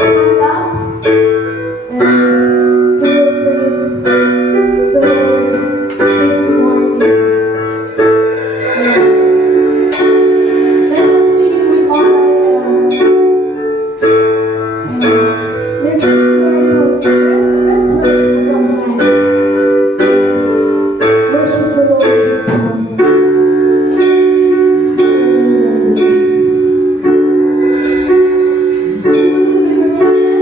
hands up and we will praise the Lord this morning. Let us lead with all I am. Let's raise our hands. Worship the Lord this morning. Hallelujah.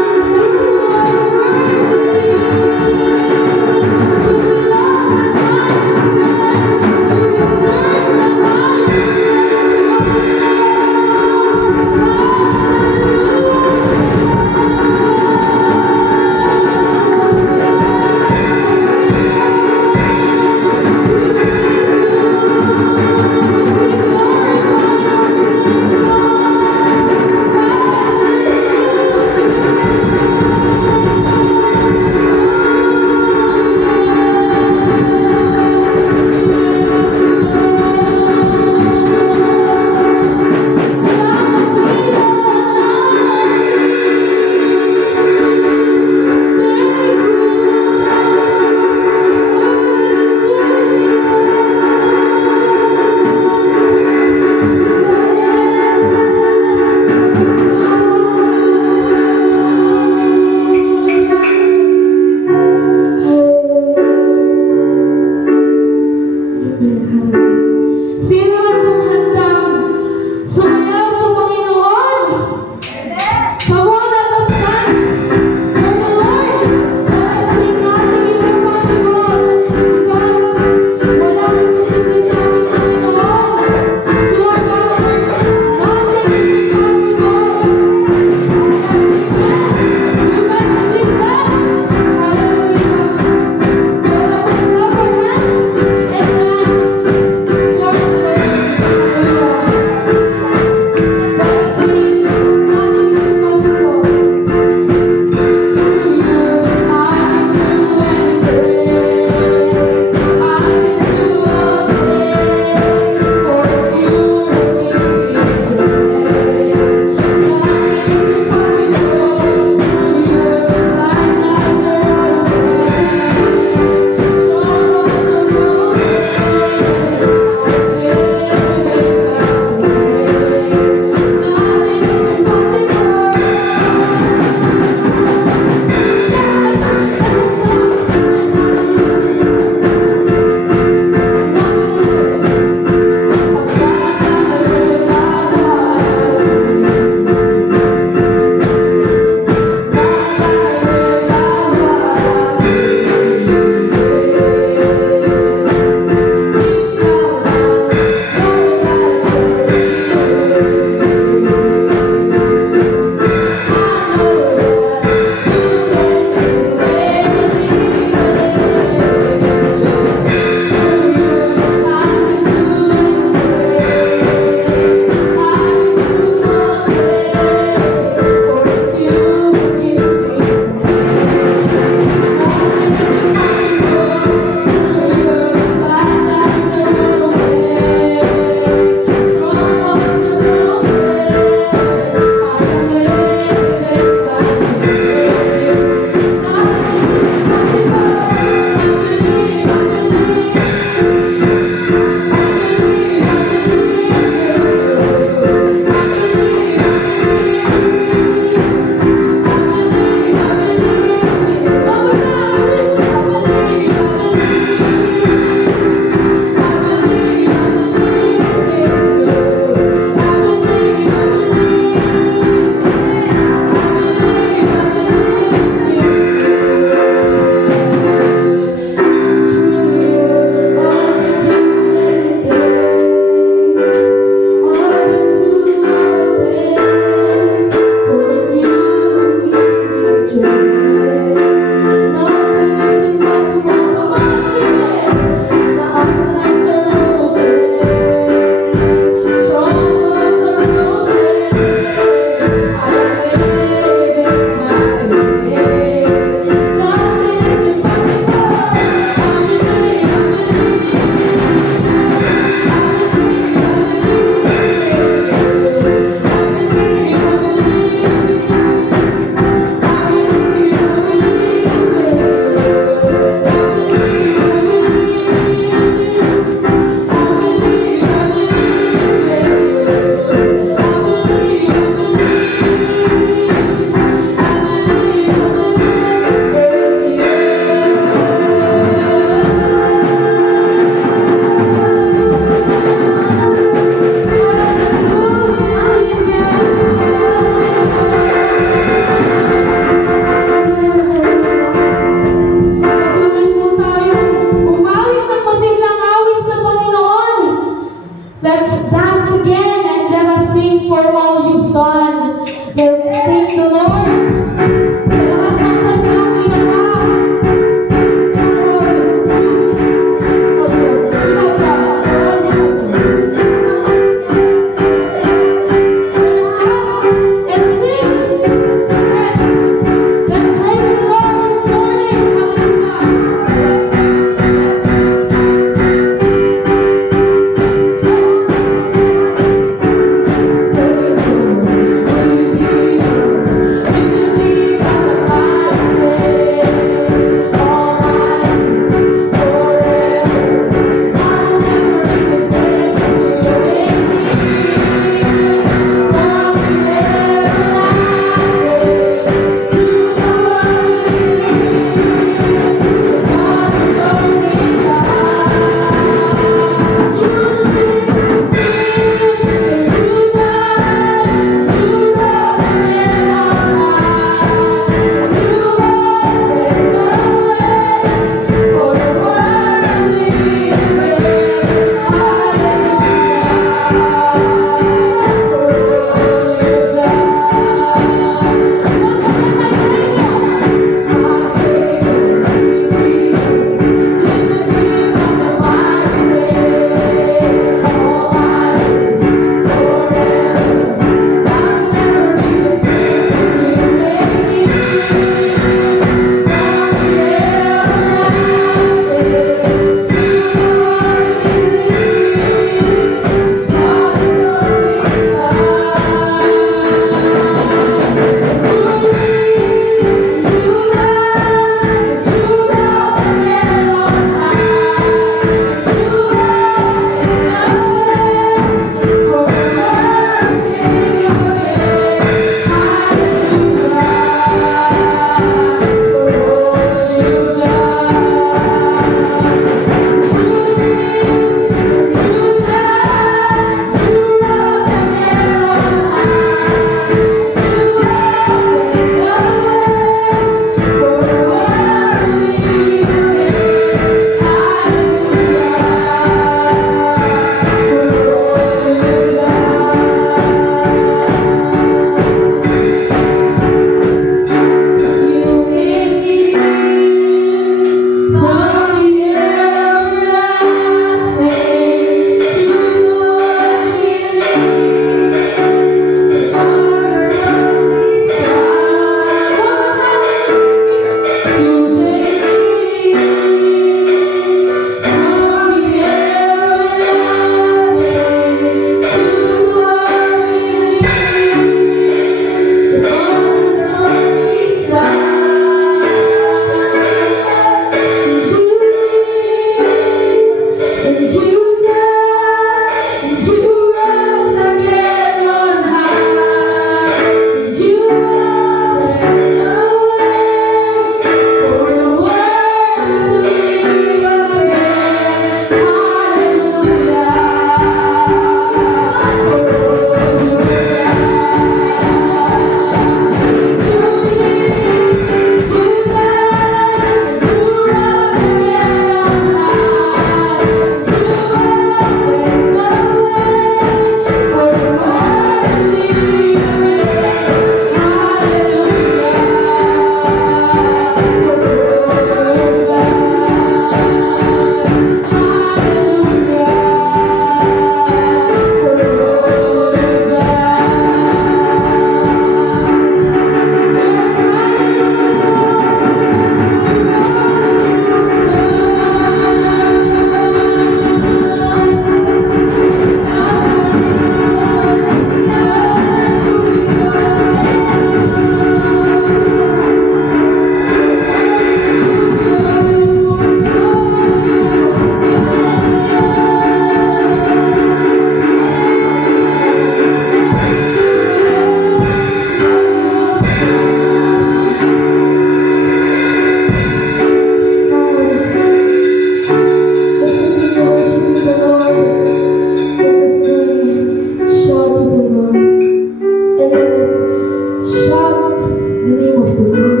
name of the Lord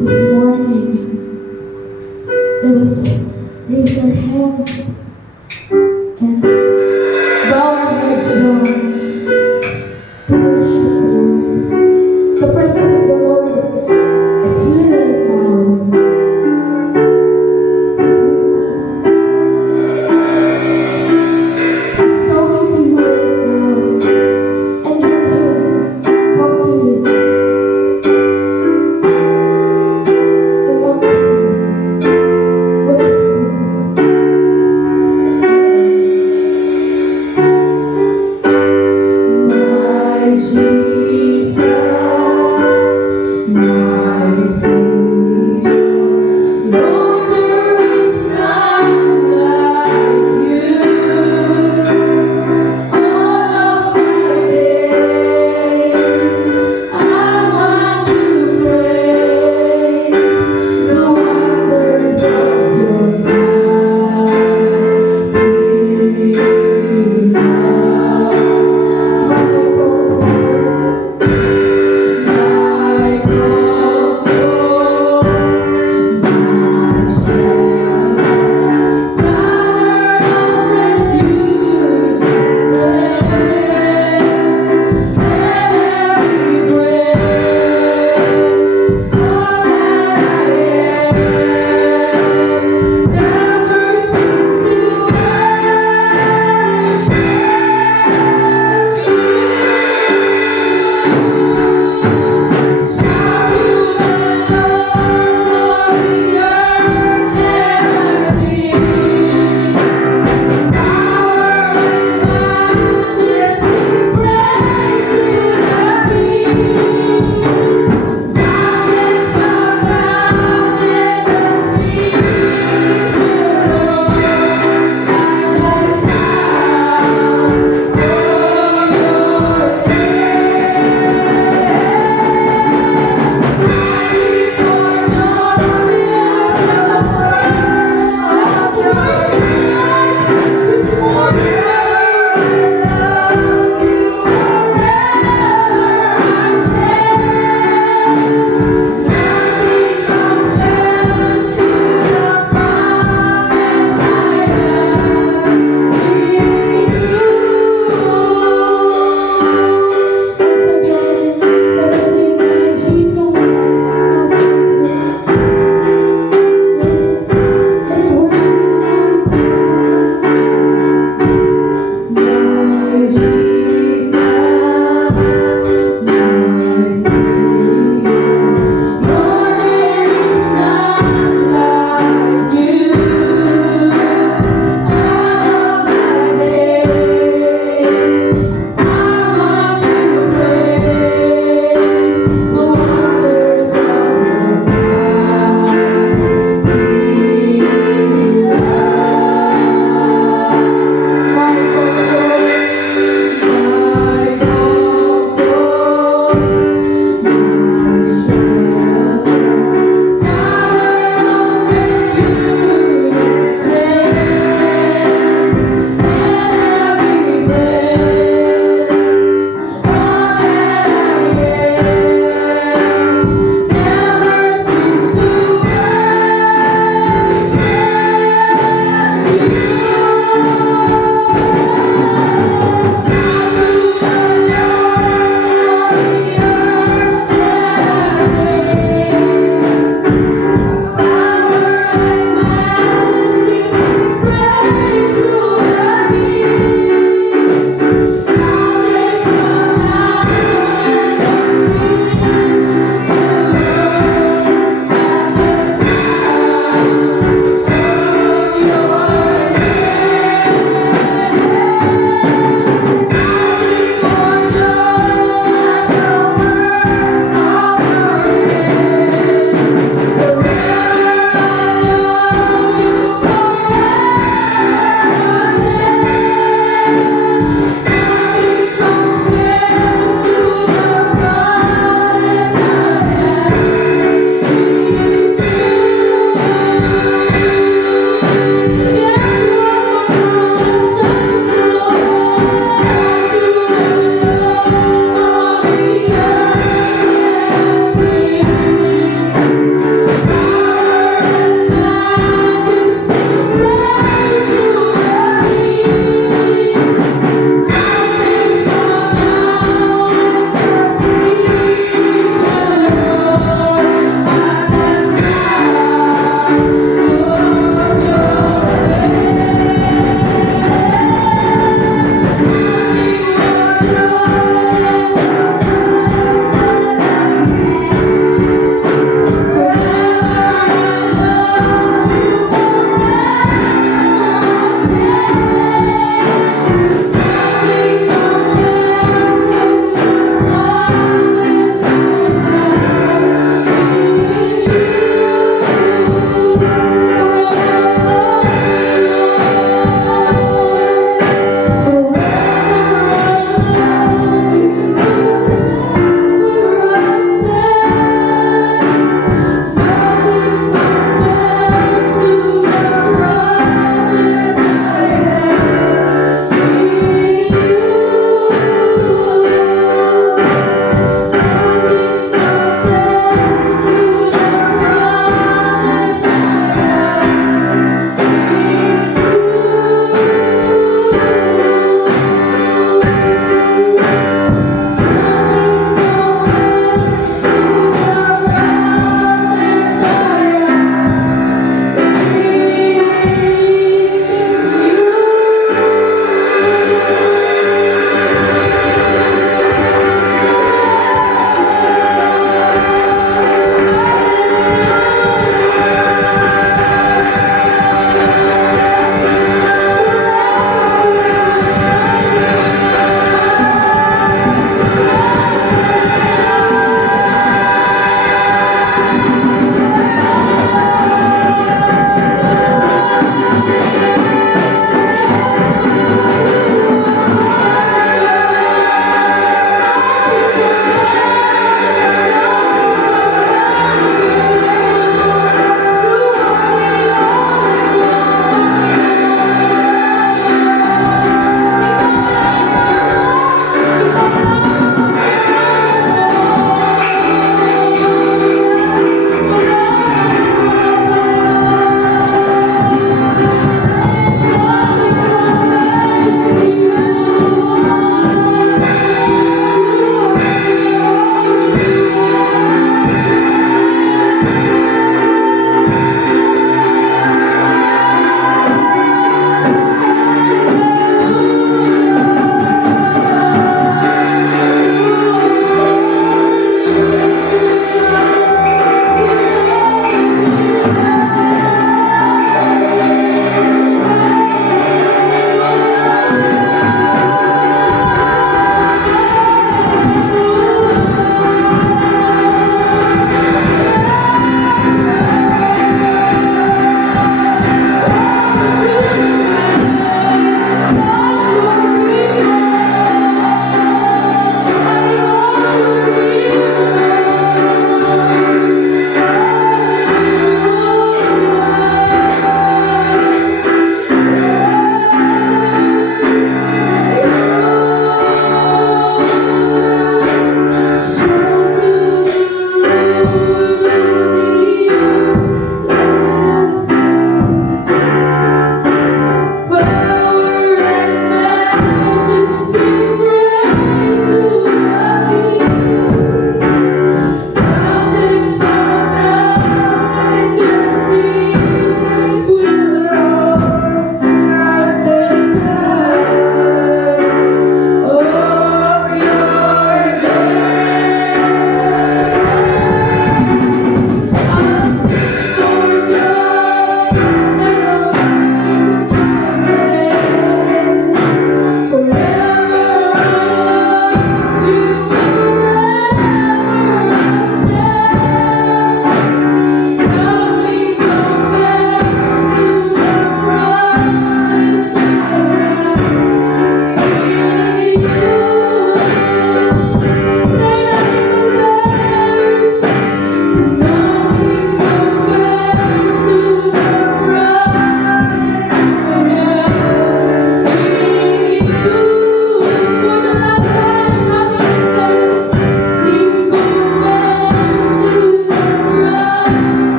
this morning. Let us raise our hands and bow our heads down to worship the Lord. The presence of the Lord is here right now. He's with us. He's talking to you right now. And let Him come to you. And walk with you. What is this? My Jesus.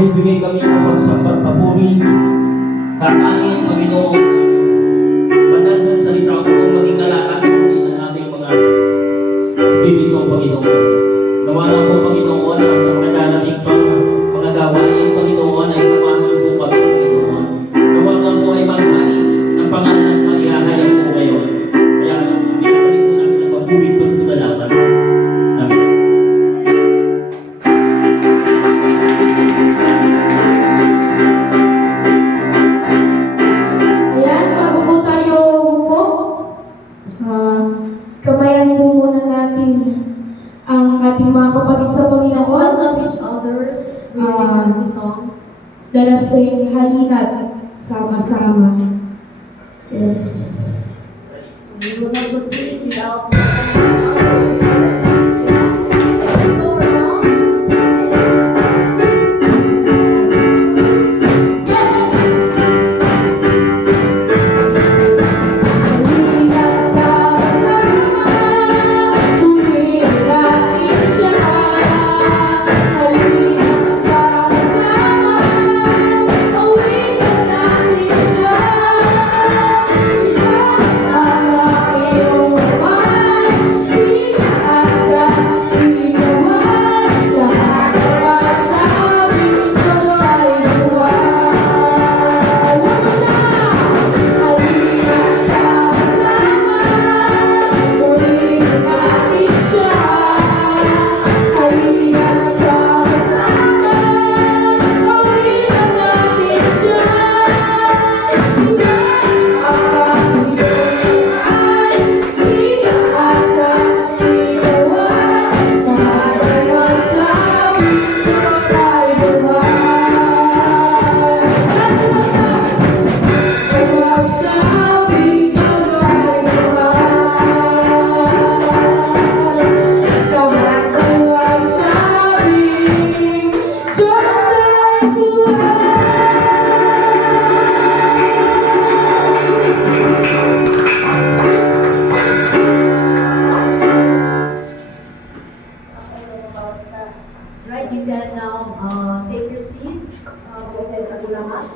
Magbibigay kami ng pagsambat papuri, kakain, Panginoon, banal ng salita mo kung maging kalakasan ng ating mga Espiritu, Panginoon. Nawa lang po, Panginoon, na sa kadarating pa mga gawain, Panginoon, ay samahan po kami, Panginoon. Nawa lang po ay maghari ang pangalan na ihahayag po ngayon. Kaya binabalik po namin ang papuri po sa salamat. Amen. Ayan, bago po tayo po, kamayan po muna natin ang ating mga kapatid sa Panginoon. Love each other. We listen to the song. Let us sing Halina't sama-sama. Yes. We will not proceed without others. Go around. Halina't sama-sama, tuloy natin siya. Halina't sama-sama, awitin natin siya. Right, you can now take your seats. Go ahead, Agulamas.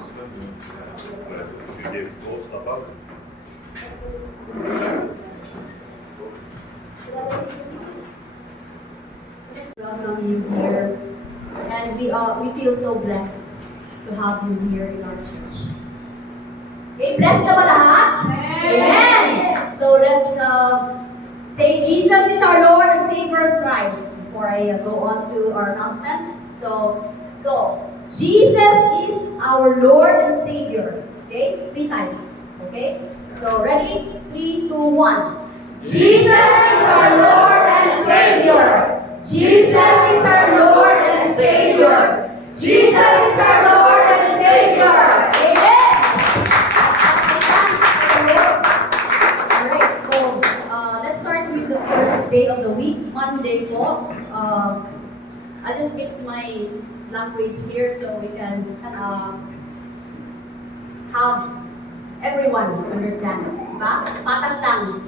Welcome you here, and we feel so blessed to have you here in our church. Okay, blessed na ba lahat? Amen. So let's say Jesus is our Lord and Savior thrice before I go on to our announcement. So let's go. Jesus is our Lord and Savior. Okay, 3 times. Okay, so ready? 3, 2, 1. Jesus is our Lord and Savior. Jesus is our Lord and Savior. Jesus is our Lord and Savior. Amen. Alright, so let's start with the first day of the week, Monday po. I'll just mix my language here so we can have everyone understand. Diba? Patas lang.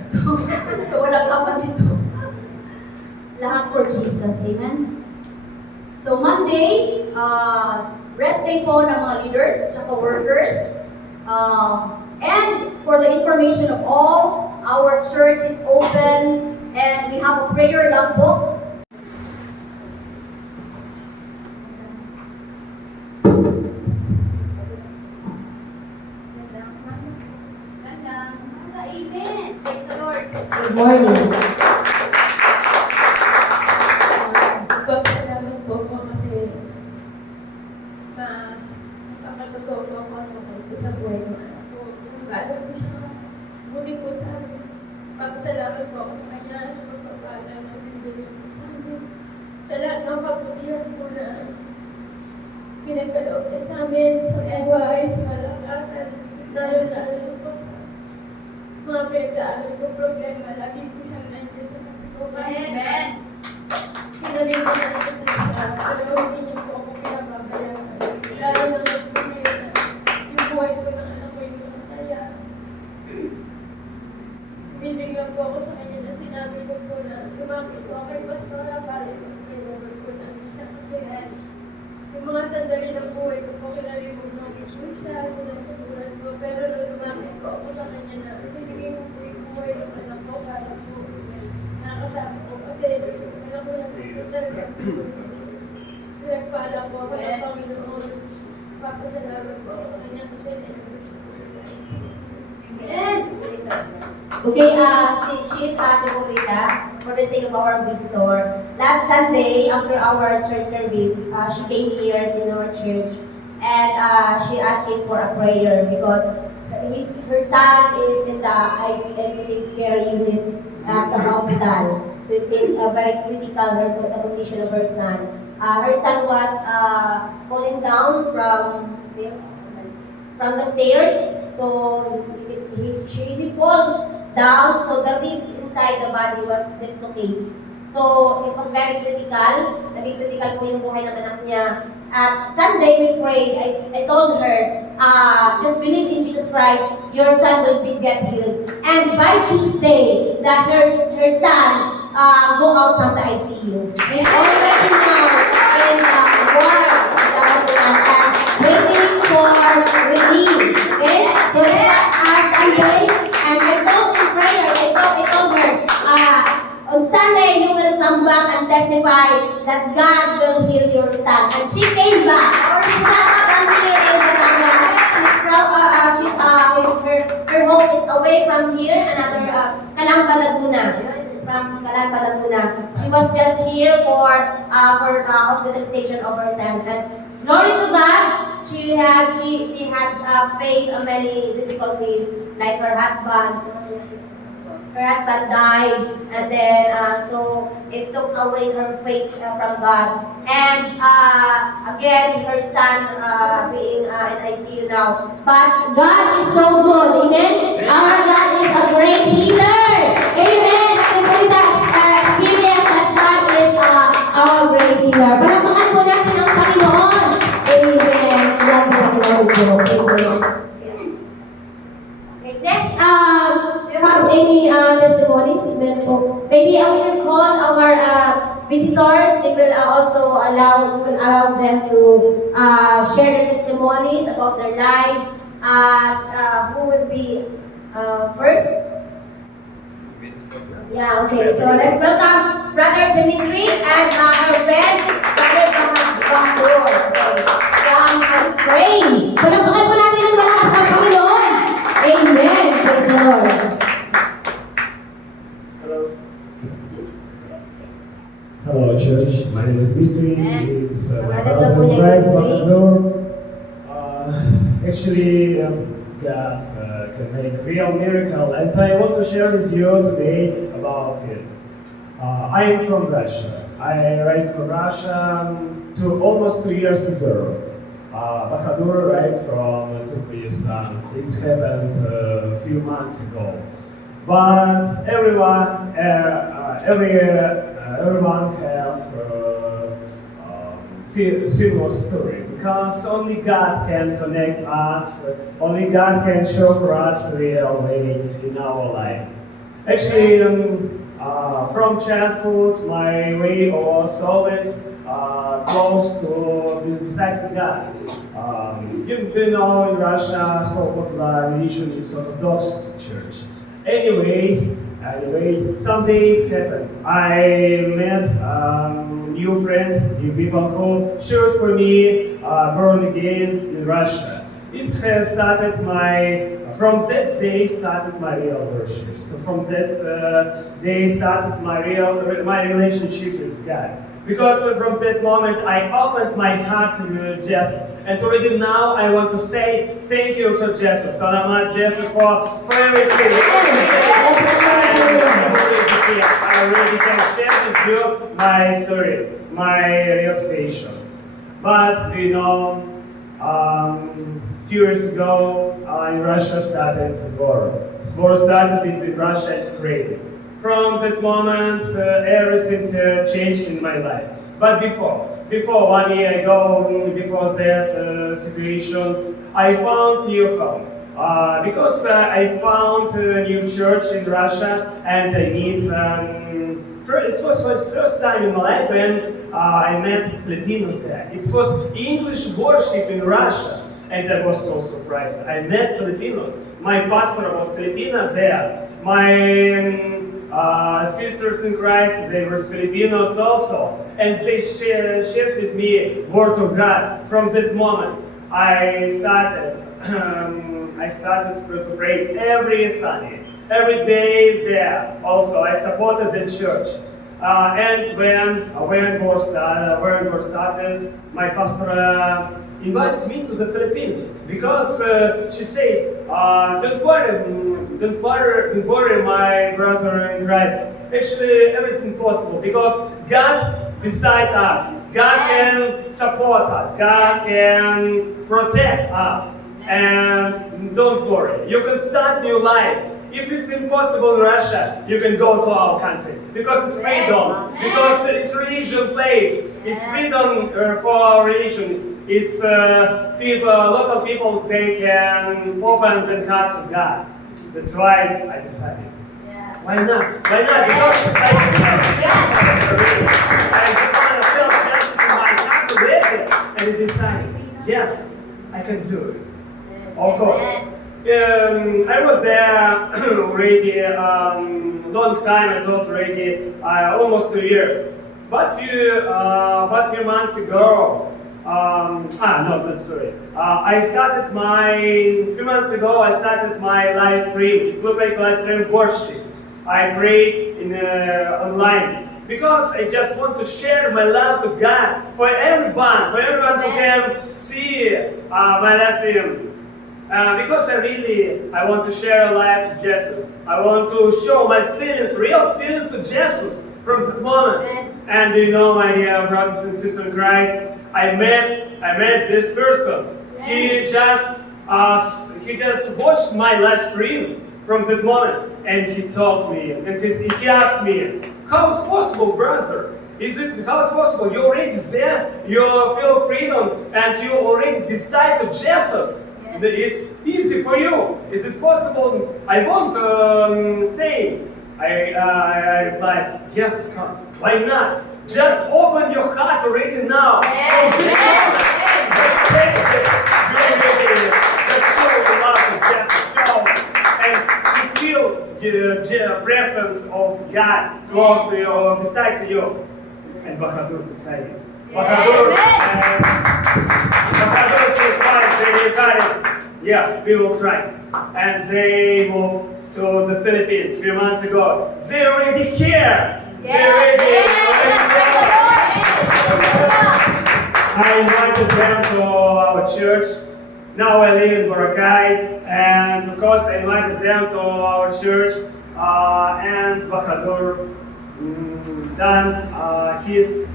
So walang laban dito. Lahat for Jesus. Amen? So Monday, rest day po ng mga leaders, tsaka workers. And for the information of all, our church is open and we have a prayer logbook. Amen. Praise the Lord. Good morning. Pagkakaroon po ako kasi nakakatuto ko ako sa buhay ng anak ko. Kung gano'n ko siya, buti po sa amin. Papasalamat po ako sa kanya sa pagpapala ng binigay ko sa amin. Sa lahat ng kaputihan po na pinagkaloob niya sa amin, sa buhay, sa malakasan, lalo-lalo po sa mga pinagdaanan ko problema. Lagi po siyang nandiyan sa kapit ko. Amen. Kinarin ko na pero hindi niyo po ako pinababayaan. Lalo na po ngayon na yung buhay ko ng anak ko yung masaya. Binigyan po ako sa kanya na sinabi ko po na lumapit ko kay Pastora para pinulog ko na siya. Kasi mga sandali ng buhay ko po kinalimog ng social, sinasuburan ko, pero nung lumapit ko ako sa kanya na ibinigay mo po yung buhay ng anak ko para po nakasama ko kasi alam ko na talaga sinagpala ko ako ng Panginoon. Papasalamat ko ako sa kanya kasi nilabas ko. Okay, she is Ate Borita for the sake of our visitor. Last Sunday, after our church service, she came here in our church and she asking for a prayer because her son is in the intensive care unit at the hospital. So it is very critical, the condition of her son. Her son was falling down from the stairs. So she fall down, so the ribs inside the body was dislocated. So it was very critical. Naging critical po yung buhay ng anak niya. At Sunday we prayed. I told her, just believe in Jesus Christ, your son will get healed. And by Tuesday, her son go out from the ICU. He's already now in ward and waiting for release. Okay? So that's our Sunday. And I told in prayer, I told her, on Sunday you will come back and testify that God will heal your son. And she came back. Our son from here in Batangas. Her home is away from here, another Calamba, Laguna. From Calamba, Laguna. She was just here for hospitalization of her son. And glory to God, she had faced many difficulties, like her husband. Her husband died, and then so it took away her faith from God. And again, her son being in ICU now. But God is so good, amen? Our God is a great healer, amen? At experience that God is our great healer. Palakpakan po natin ang Panginoon, amen? God is a Amen. Okay, next, do you have any testimonies? Maybe I will call our visitors. They will also allow them to share their testimonies about their lives. Who will be first? Yeah, okay. So let's welcome Brother Dimitri and our friend, Brother Bahadur. Okay. From Ukraine. Palakpakan po natin ang malakas ng Panginoon. Amen. Praise the Lord. Hello, church. My name is Dimitri. Amen. It's my Brother brother in Dimitri. Christ, Bahadur. Actually, God can make real miracle, and I want to share with you today about it. I am from Russia. I arrived from Russia almost 2 years ago. Bahadur arrived from Turkmenistan. It's happened a few months ago. But everyone have similar story, because only God can connect us, only God can show for us real way in our life. Actually, from childhood, my way was always close to beside God. You know, in Russia, so popular religion is Orthodox Church. Anyway, someday it's happened. I met new friends, new people who shared for me born again in Russia. It has started from that day started my real worship. So from that day started my relationship with God. Because from that moment I opened my heart to Jesus. And already now I want to say thank you to Jesus. Salamat Jesus for everything. I already can share with you my story, my real situation. But do you know, few years ago in Russia started a war. This war started between Russia and Ukraine. From that moment, everything changed in my life. But before 1 year ago, before that situation, I found new home. Because I found a new church in Russia, and I need. It was first time in my life when I met Filipinos there. It was English worship in Russia, and I was so surprised. I met Filipinos. My pastor was Filipinas there. My sisters in Christ, they were Filipinos also, and they shared with me word of God. From that moment, I started to pray every Sunday, every day there. Also, I supported the church. And when war started, my pastor invited me to the Philippines because she said, "Don't worry, my brother in Christ. Actually, everything possible because God beside us. God can support us. God can protect us. And don't worry, you can start new life. If it's impossible in Russia, you can go to our country because it's freedom. Because it's religion place. It's freedom for our religion. It's local people. They can open their heart to God. That's why I decided. Why not? Why not? Because I felt just in my heart already, and I decided, yes, I can do it. Of course. I was there already long time. I thought already almost 2 years. But few months ago. Few months ago, I started my live stream. It looked like live stream worship. I prayed online because I just want to share my love to God for everyone who can see my live stream. Because I want to share a life to Jesus. I want to show my feelings, real feelings to Jesus from that moment. And you know, my dear brothers and sisters in Christ, I met this person. He just watched my live stream from that moment, and he told me, and he asked me, "How is possible, brother? How is possible? You're already there. You feel freedom, and you already beside of Jesus. It's easy for you. Is it possible?" I won't say. I replied, "Yes, of course. Why not? Just open your heart already now." Just show the love of Jesus. And you feel the presence of God close to you or beside you. And Bahadur decided. Bahadur is fine. They decided, yes, we will try. And they moved to the Philippines 3 months ago. They're already here. I invited them to our church. Now I live in Boracay, and of course I invited them to our church. And Bahadur done his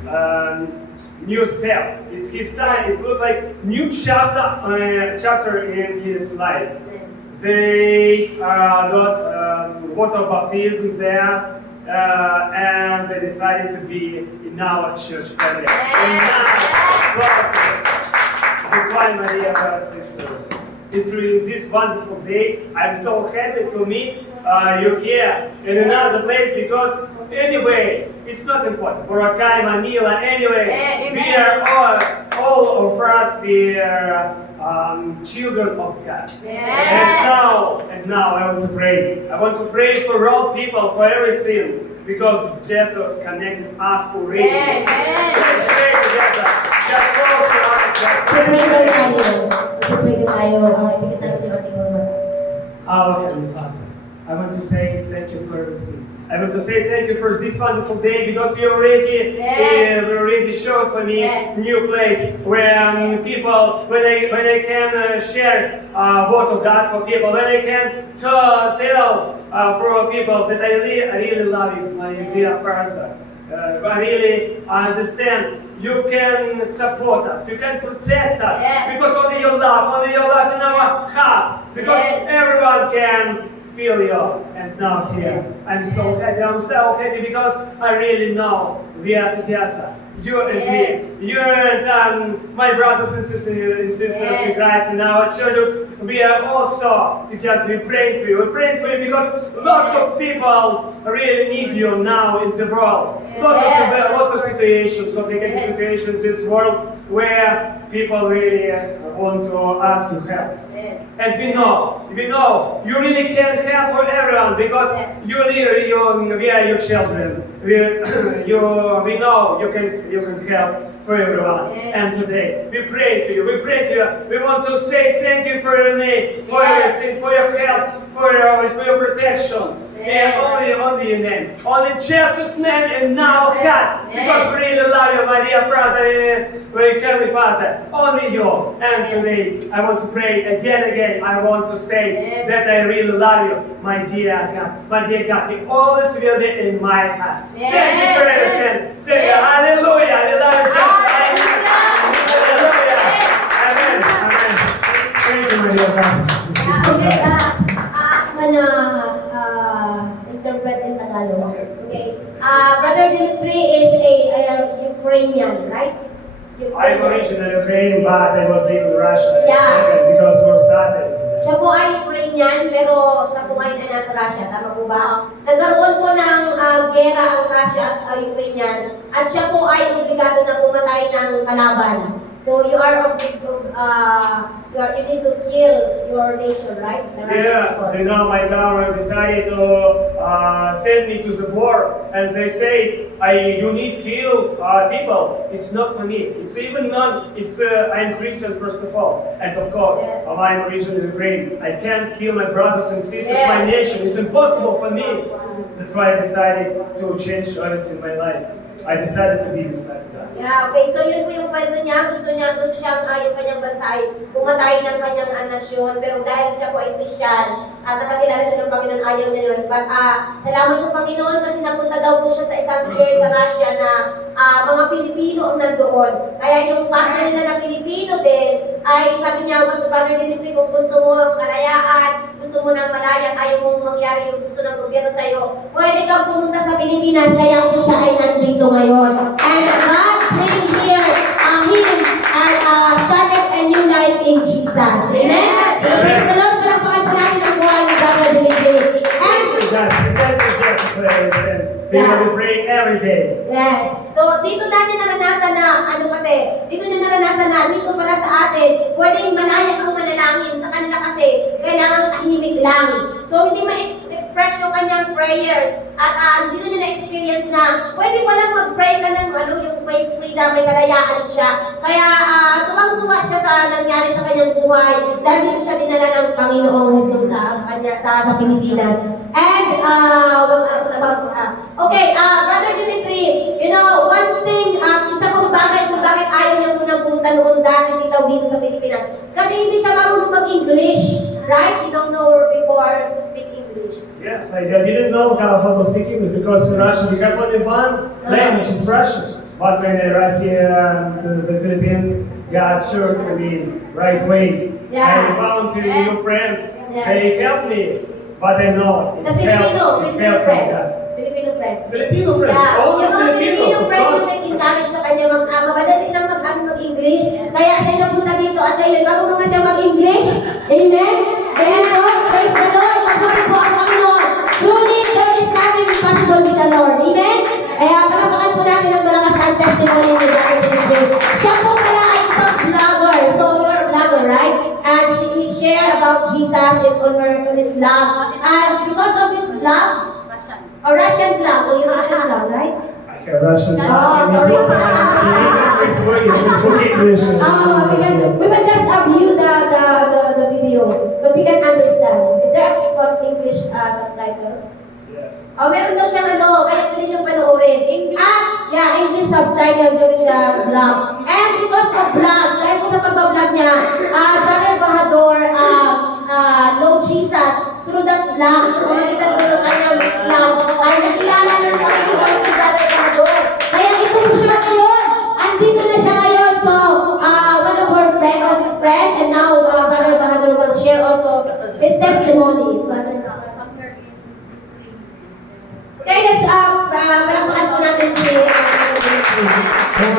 new step. It's his time. It looks like new chapter in his life. They got water baptism there. And they decided to be in our church family. That's why, my dear brothers and sisters, it's really this wonderful day. I'm so happy to meet you here in another place because anyway, it's not important. Boracay, Manila, anyway, we are all of us, we are children of God. And now I want to pray. I want to pray for all people, for everything, because Jesus connected us already. Let's pray together. Just close your eyes. Pray tayo. Ipikit natin yung ating mga mata. Our Heavenly Father, I want to say thank you for everything. I want to say thank you for this wonderful day because you already showed for me new place where people, when I can share word of God for people, when I can tell for people that I really love you, my dear Father. I really understand you can support us, you can protect us, because only your love in our hearts, because everyone can feel you. And now here, I'm so happy because I really know we are together. you and me. You're my brothers and sisters in Christ in our church. We are also because we praying for you. We're praying for you because lots of people really need you now in the world. Lots of situations, complicated situations in this world where people really want to ask you help. And we know, you really can help for everyone because we are your children. We know you can help for everyone. And today we pray for you. We want to say thank you for your name, for everything, for your help, for your protection. And only in name. Only Jesus' name and now God. Because we really love you, my dear brother, my heavenly Father. Only you. And today I want to pray again. I want to say that I really love you, my dear God. My dear God, you always will be in my heart. Thank you for everything. Thank you. Hallelujah. I love you, Jesus. Hallelujah. Amen. Thank you, my dear God. I'm gonna interpret in Tagalog. Okay. Brother Dimitri is a Ukrainian, right? I'm originally Ukrainian, but I was living in Russia Yeah. because we started. Siya po ay Ukrainian, pero siya po ngayon ay nasa Russia. Tama po ba? Nagkaroon po ng gera ang Russia at Ukrainian. At siya po ay obligado na pumatay ng kalaban. So you need to kill your nation, right? Yes, my government decided to send me to the war, and they say, you need to kill people. It's not for me. It's even not. I'm Christian first of all, and of course, I'm originally Ukrainian. I can't kill my brothers and sisters, my nation. It's impossible for me. That's why I decided to change everything in my life. I decided to be beside God. Yeah, okay. So yun po yung kwento niya. Gusto siyang yung kanyang bansa ay pumatay ng kanyang nasyon. Pero dahil siya po ay Christian at nakakilala siya ng Panginoon, ayaw niya yun. But salamat sa Panginoon kasi napunta daw po siya sa isang church sa Russia na mga Pilipino ang nandoon. Kaya yung pastor nila na Pilipino din ay sabi niya, Pastor Brother Dimitri, kung gusto mo ang kalayaan, gusto mo ng malaya, ayaw mong mangyari yung gusto ng gobyerno sa'yo, pwede kang pumunta sa Pilipinas, kaya po siya ay nandito ngayon. And God came here, him, and started a new life in Jesus. Amen? So praise the Lord, palakpakan po natin ang buhay ni Brother Dimitri. And We will pray every day. yes. So, dito natin naranasan na, dito niya naranasan na, dito para sa atin, pwedeng malaya kang manalangin. Sa kanila kasi, kailangan tahimik lang. So, hindi ma-express yung kanyang prayers. At dito niya na-experience na, pwede palang mag-pray ka ng yung may freedom, may kalayaan siya. Kaya, tuwang-tuwa siya sa nangyari sa kanyang buhay. Dahil dito siya dinala ng Panginoong Jesus sa Pilipinas. And, okay, Brother Dimitri, one thing, isa pong bagay kung bakit ayaw niya munang pumunta noon dahil dito sa Pilipinas. Kasi hindi siya marunong mag-English, right? You don't know her before to speak English. Yes, I didn't know how to speak English because in Russia we have only one language, is Russian. But when I arrived here to the Philippines, God showed me right way. Yeah. I found new friends. They helped me, but I know The it's help from God. Filipino friends. Filipino friends, Yeah, all the yung mga Filipinos, Filipino of friends course. yung nag-encourage sa kanya madali lang mag-English. Kaya siya napunta dito at ngayon, marunong na siya mag-English. Amen? Amen po. Praise the Lord. Mabuhay po ang Panginoon. Truly, there is nothing impossible with the Lord. Amen? Kaya palapakan po natin ang malakas ang testimony ni Brother Dimitri. Siya po pala ay isang vlogger. So, you're a vlogger, right? And he shared about Jesus and on his vlog. And because of his vlog, a Russian vlog, o yung Russian vlog, right? I have Russian. Oh, sorry. We will just view the video, but we can understand. Is there a English subtitle? Yes. Oh, meron daw siyang kaya pwede niyong panoorin. English subtitle during the vlog. And because of vlog, dahil po sa pagbablog niya, Brother Bahadur know Jesus through that vlog. So, pamalitan po ng kanyang vlog, ay nakilala ng Panginoon si Brother Bahadur. Kaya ito po siya ngayon. Andito na siya ngayon. So, one of her friend, of his friend, and now Brother Bahadur will share also his testimony. Okay, let's palakpakan po natin si Sisters,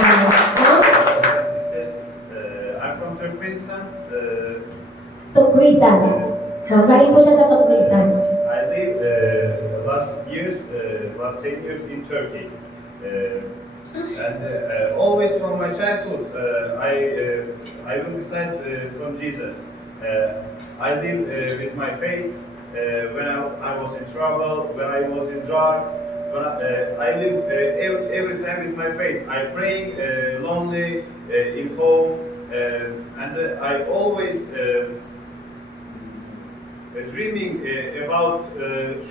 I'm from Turkmenistan. Tukrisan. Galing po siya sa Tukrisan. I live last 10 years in Turkey. And always from my childhood, I will be signed from Jesus. I live with my faith when I was in trouble, when I was in drug. I live every time with my faith. I pray lonely in home, and I always dreaming about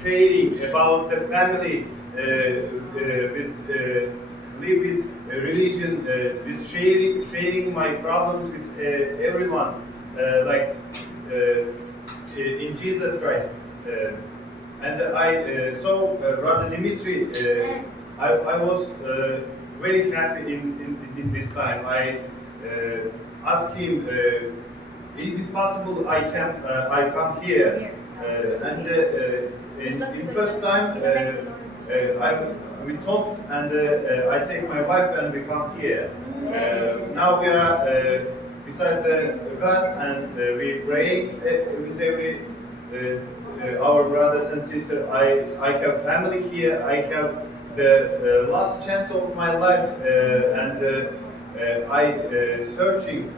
sharing about the family with live with religion, with sharing my problems with everyone, like in Jesus Christ. And I saw Brother Dimitri. I was very happy in this time. I asked him, is it possible I come here? And in first time we talked, and I take my wife and we come here. Now we are beside the God, and we pray with every our brothers and sisters. I have family here. I have the last chance of my life, and I searching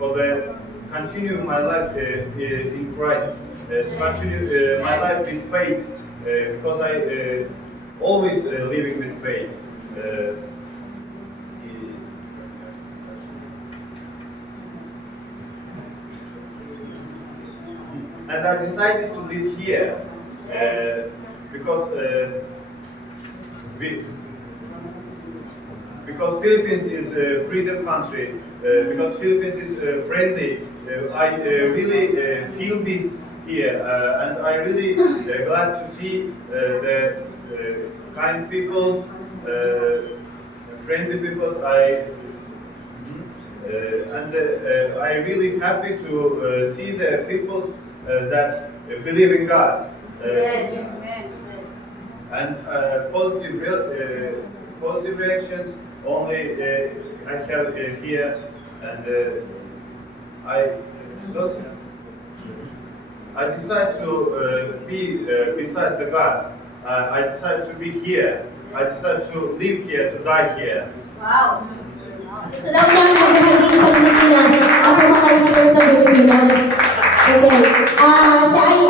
for the continue my life in Christ, to continue my life with faith, because I always living with faith. And I decided to live here because Philippines is a freedom country, because Philippines is friendly. I really feel this here, and I really glad to see the kind peoples, friendly peoples. And I really happy to see the peoples that believe in God. And positive reactions only I have here, and I decide to be beside the God. I decide to be here. I decide to live here, to die here. Wow! Gusto daw niya magbahagi sa Pilipinas at pumakay sa Pilipinas. Okay. Siya ay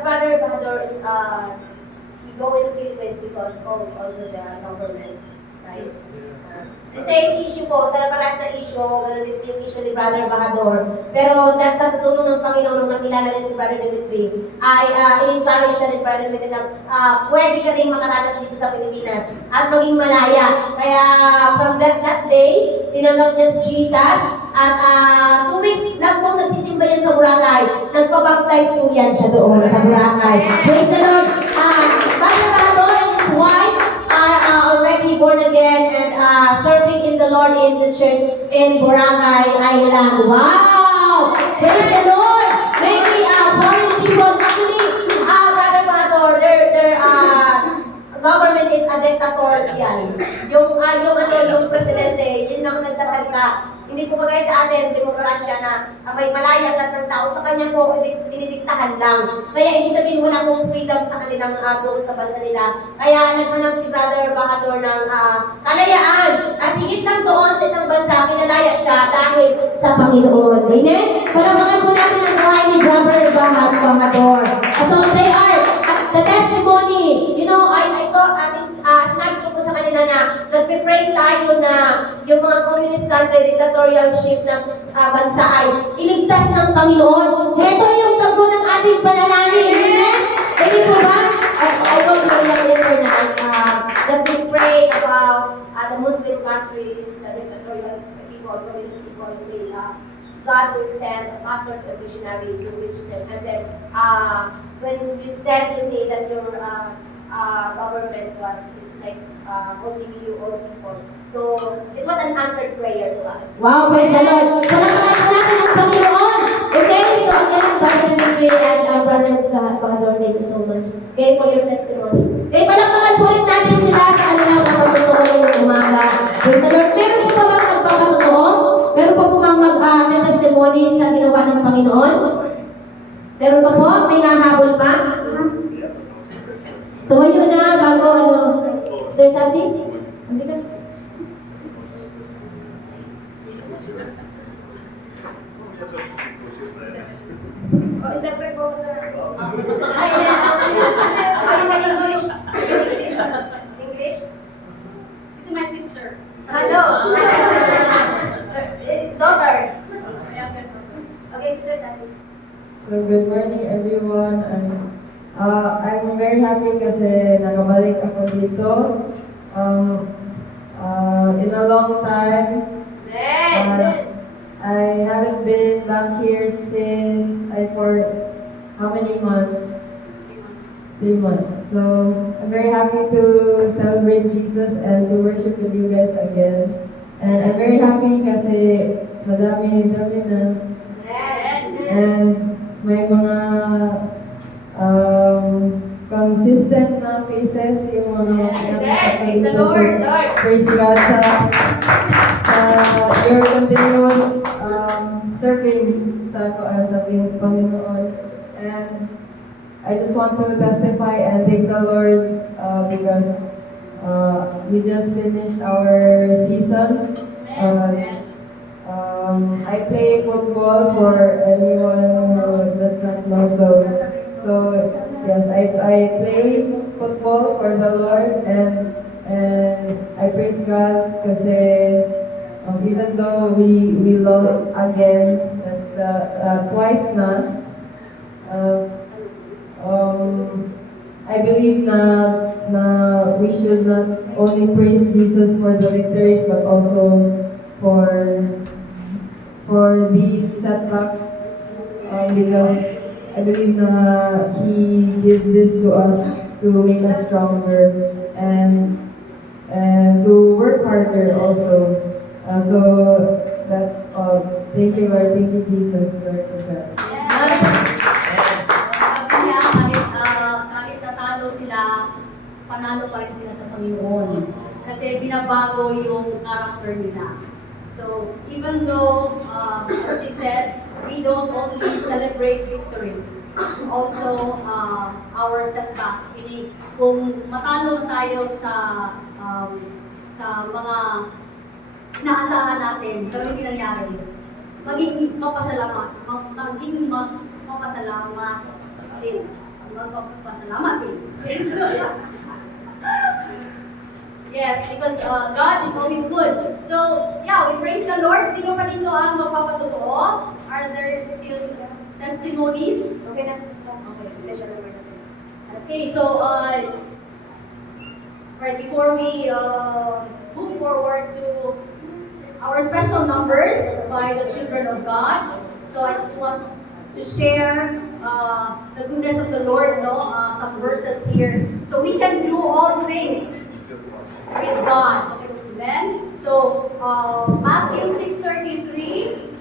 Brother Bahadur is he go in the Philippines because of also the government, right? The same issue po, sa paras na issue, gano'n din yung issue ni Brother Bahadur. Pero dahil sa tutulong ng Panginoon nung nakilala niya si Brother Dimitri, ay in-encourage siya ni Brother Dimitri na pwede ka rin makaranas dito sa Pilipinas at maging malaya. Kaya from that day, tinanggap niya si Jesus at 2 weeks lang po nagsisimba yan sa Boracay. Nagpabaptize po yan siya doon sa Boracay. Praise the Lord! Brother Bahadur and his wife are already born again and serving in the Lord in the church in Boracay Island. Wow! Praise the Lord! Maybe foreign people, actually, Brother Bahadur, their government is a dictatorial. Yung presidente, yun lang nagsasalita. Hindi po kagaya sa atin, demokrasya na may malaya lahat ng tao. Sa kanya po, dinidiktahan lang. Kaya ibig sabihin wala pong freedom sa kanilang doon sa bansa nila. Kaya naghanap si Brother Bahadur ng kalayaan. At higit lang doon sa isang bansa, pinalaya siya dahil sa Panginoon. Amen? Palabangan po natin ang buhay ni Brother Bahadur. So they are the testimony. You know, I thought, sinabi ko po sa kanila na nagpe-pray tayo na yung mga communist country, dictatorialship ng bansa ay iligtas ng Panginoon. Ito yung tago ng ating panalangin. Amen? Hindi po ba? I want to be later na that we pray about the Muslim countries, the dictatorial people, communist people, God will send pastors and missionaries to reach them. And then, when you said to me that your government was like holding you all people, so it was an answered prayer to us. Wow, praise the Lord! Palakpakan po natin ang Panginoon! Okay, so again, Brother Dimitri and Brother Bahadur, thank you so much. Okay, for your testimony. Okay, palakpakan po rin natin sila sa kanilang mga pagtutuloy. testimony sa ginawa ng Panginoon? Meron pa po? May nahabol pa? Tumayo na bago ano. Sir Sassy? Hindi ka. Oh, interpret po, sir. Ay, English? English? This is my sister. hello. Daughter. Okay, sister Sassy. So good morning everyone. I'm very happy kasi nakabalik ako dito. In a long time, I haven't been back here since for how many months? 3 months. So I'm very happy to celebrate Jesus and to worship with you guys again. And I'm very happy kasi madami na. And may mga consistent na faces yung mga Praise the Lord, Lord. Praise God sa your continuous serving sa Panginoon. And I just want to testify and thank the Lord because we just finished our season. I play football for anyone who does not know. So yes, I play football for the Lord and I praise God because even though we lost again twice na, I believe na we should not only praise Jesus for the victories but also for these setbacks because I believe na He gives this to us to make us stronger and to work harder also. So that's all. Thank you Lord, thank you Jesus, Lord to God. Sabi niya, kahit natalo sila, panalo pa rin sila sa Panginoon. Kasi binabago yung character nila. So, even though, as she said, we don't only celebrate victories, also our setbacks. Meaning, kung matalo tayo sa mga inaasahan natin, pero hindi nangyari, maging mapasalamat din. Yes, because God is always good. So, yeah, we praise the Lord. Sino pa dito ang magpapatotoo? Are there still testimonies? Okay na. Okay, special number na. Okay, so, right before we move forward to our special numbers by the children of God, so I just want to share the goodness of the Lord, some verses here, so we can do all things with God. Amen? So, Matthew 6:33,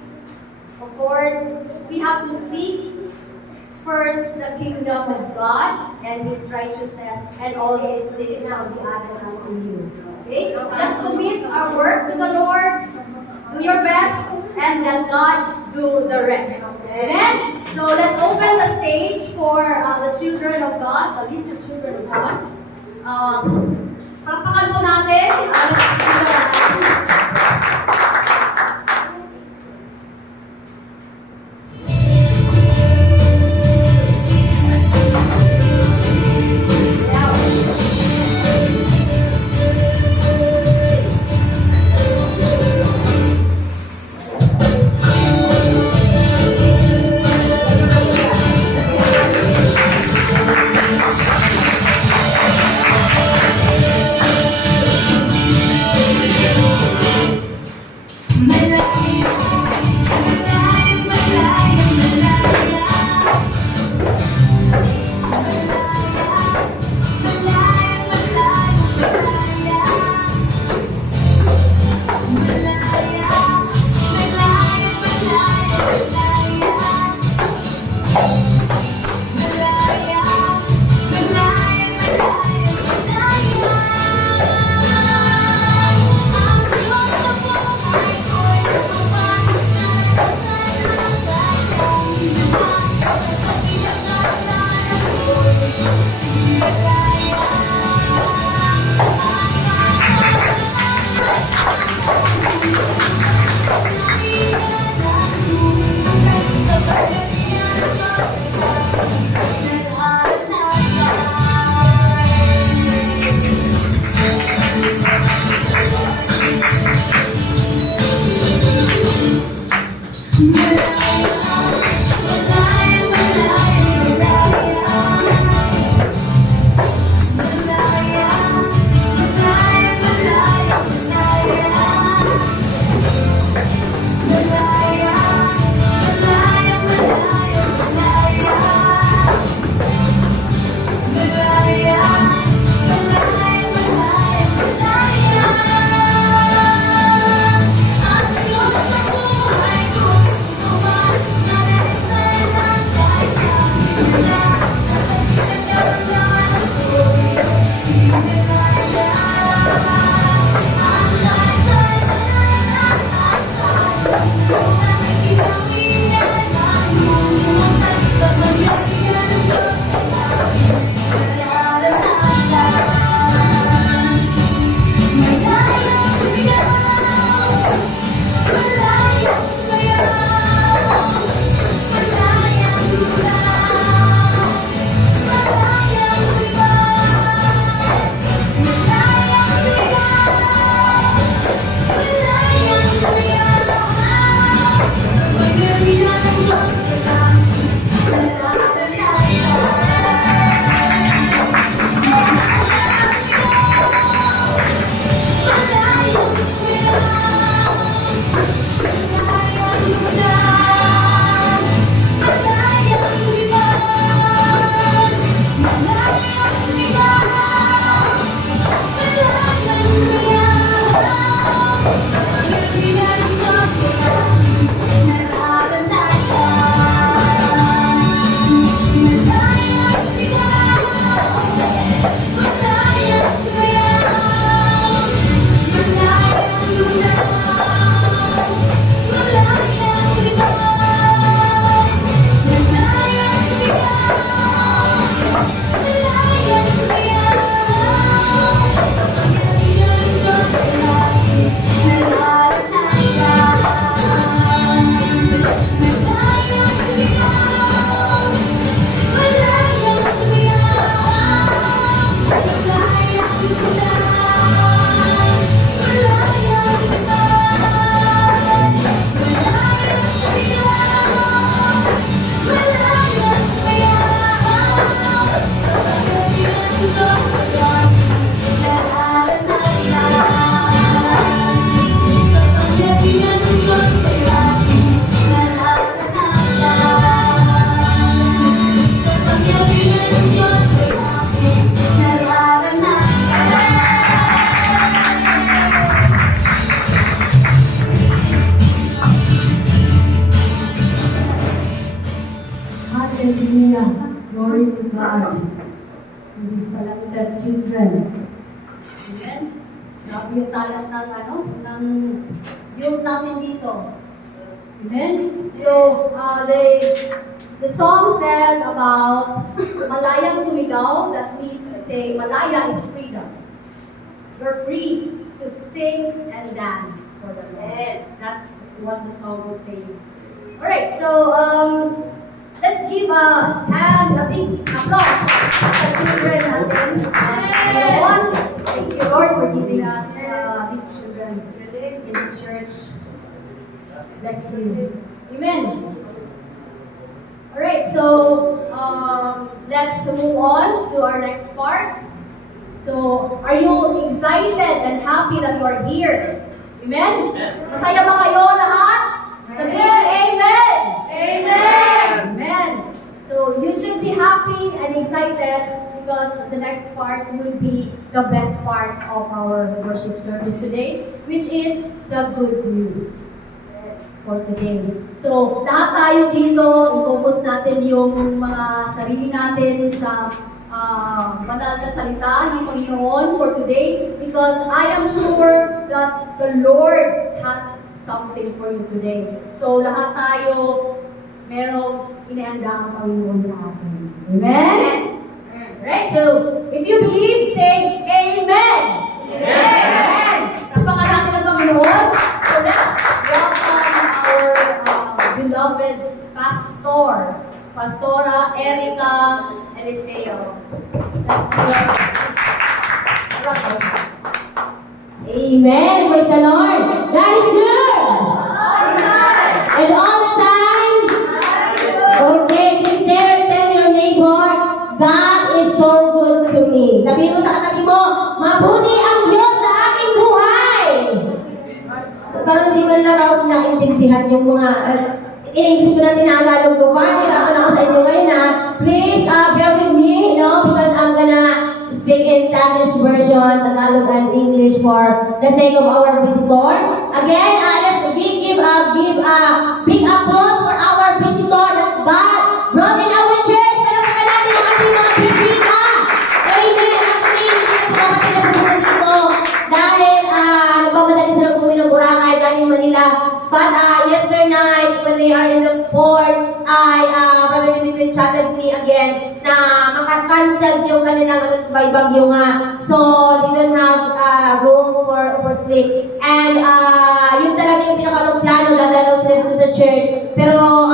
of course, we have to seek first the kingdom of God and His righteousness, and all His things shall be added unto you. Okay? Just commit our work to the Lord, do your best, and let God do the rest. Amen? So, let's open the stage for the children of God, the little children of God. Papakan po natin ang children of God. Thank Hallelujah. Glory to God. To these talented children. Amen. Grabe yung talent ng youth natin dito. Amen. So, the song says about Malayang sumigaw. That means to say, Malaya is freedom. You're free to sing and dance for the Lord. That's what the song is saying. Alright, so let's give a hand, a big applause to the children natin. Thank you, Lord, for giving us these children in the church. Bless you. Amen. Alright, so let's move on to our next part. So, are you excited and happy that you are here? Amen? Masaya ba kayo lahat? Sabihin, Amen! Amen! Amen! So, you should be happy and excited because the next part will be the best part of our worship service today, which is the good news for today. So, lahat tayo dito, i-focus natin yung mga sarili natin sa banal na salita ni Panginoon for today because I am sure that the Lord has something for you today. So, lahat tayo merong inihanda ang Panginoon sa atin. Amen? Right? So, if you believe, say Amen! Amen! Tapakan natin ang Panginoon. So, let's welcome our beloved pastor, Pastora Erica Eliseo. Let's welcome. Amen. Praise the Lord. God is good. And all the time. Okay, please tell your neighbor, God is so good to me. Sabihin mo sa katabi mo, mabuti ang Diyos sa aking buhay. Parang hindi mo lang ako naintindihan yung mga in-English ko na tinagalog ko pa. Hirap na ako sa inyo ngayon na please bear with me, because I'm gonna speak in Spanish version, Tagalog and English for the sake of our visitors. Again, let's give a big applause for our visitor that God brought in our church. Palakpakan natin ang ating mga bisita. Amen. Actually, hindi ko kapag sila pumunta dito dahil nagpamadali sila umuwi ng Boracay galing Manila. But yesterday night, when they are in the port, Brother Dimitri chatted me again na maka-cancel yung kanilang by bagyo nga. So, they don't have room for sleep. And yun talaga yung pinaka-anong plano, dadalaw sila dito sa church. Pero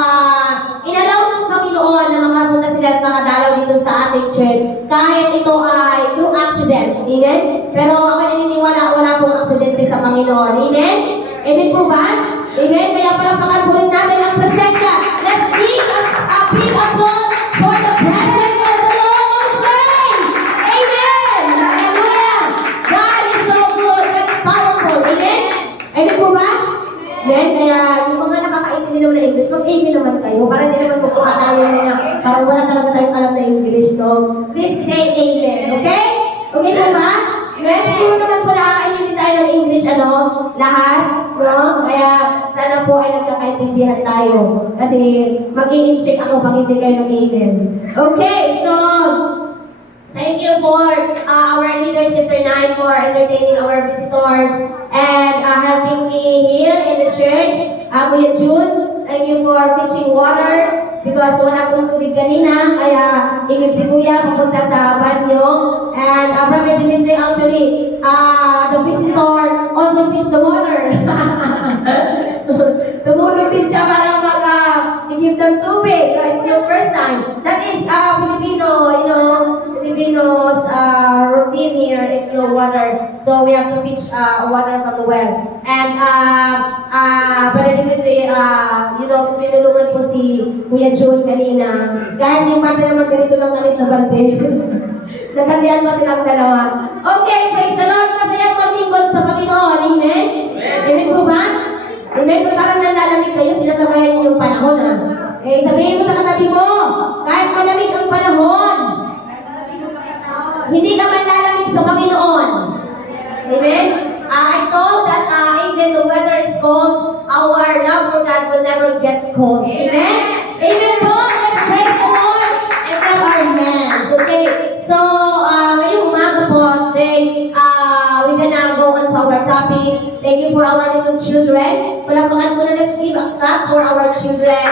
inalaw ng Panginoon na makapunta sila at makadalaw dito sa ating church. Kahit ito ay through accident. Amen? Pero ako naniniwala, wala pong aksidente sa Panginoon. Amen? Amen po ba? Amen? Kaya palapakan po rin natin ang presensya. Let's give a big applause for the presence of the Lord in praise. Amen! Hallelujah! God is so good and powerful. Amen? Amen po ba? Amen? Kaya yung mga nakakaintindi naman na English, mag-amen naman kayo. Para hindi naman kukuha tayo na parang wala talaga tayong alam na English, no? Please say amen, okay? Okay po ba? Amen? Siguro naman po nakakaintindi tayo ng English, lahat, no? Kaya sana po ay nagkakaintindihan tayo. Kasi mag-i-check ako pag hindi kayo nag-amen. Okay, so thank you for our leader, Sister Nai, for entertaining our visitors and helping me here in the church. Kuya June, thank you for fetching water because wala pong tubig kanina, kaya ingib si Kuya papunta sa banyo. And Brother Dimitri, actually, the visitor also fetched the water. Tumulong din siya para mag-give ng tubig. It's your first time. That is Filipinos routine here is no water. So we have to fetch water from the well. And Brother Dimitri, tinulungan po si Kuya June kanina. Kahit yung parte naman ganito lang kalit na parte. Nagkandihan pa silang dalawa. Okay, praise the Lord. Masayang maglingkod sa Panginoon. Amen? Amen po ba? Amen? Kung parang nanlalamig kayo, sinasabayan yung panahon. Sabihin mo sa katabi mo, kahit malamig ang panahon, hindi ka man lalamig sa Panginoon. Amen? I told that even the weather is cold, our love for God will never get cold. Amen? Amen po? Let's praise the Lord. children. Palakpakan mo na, let's give a clap for our children.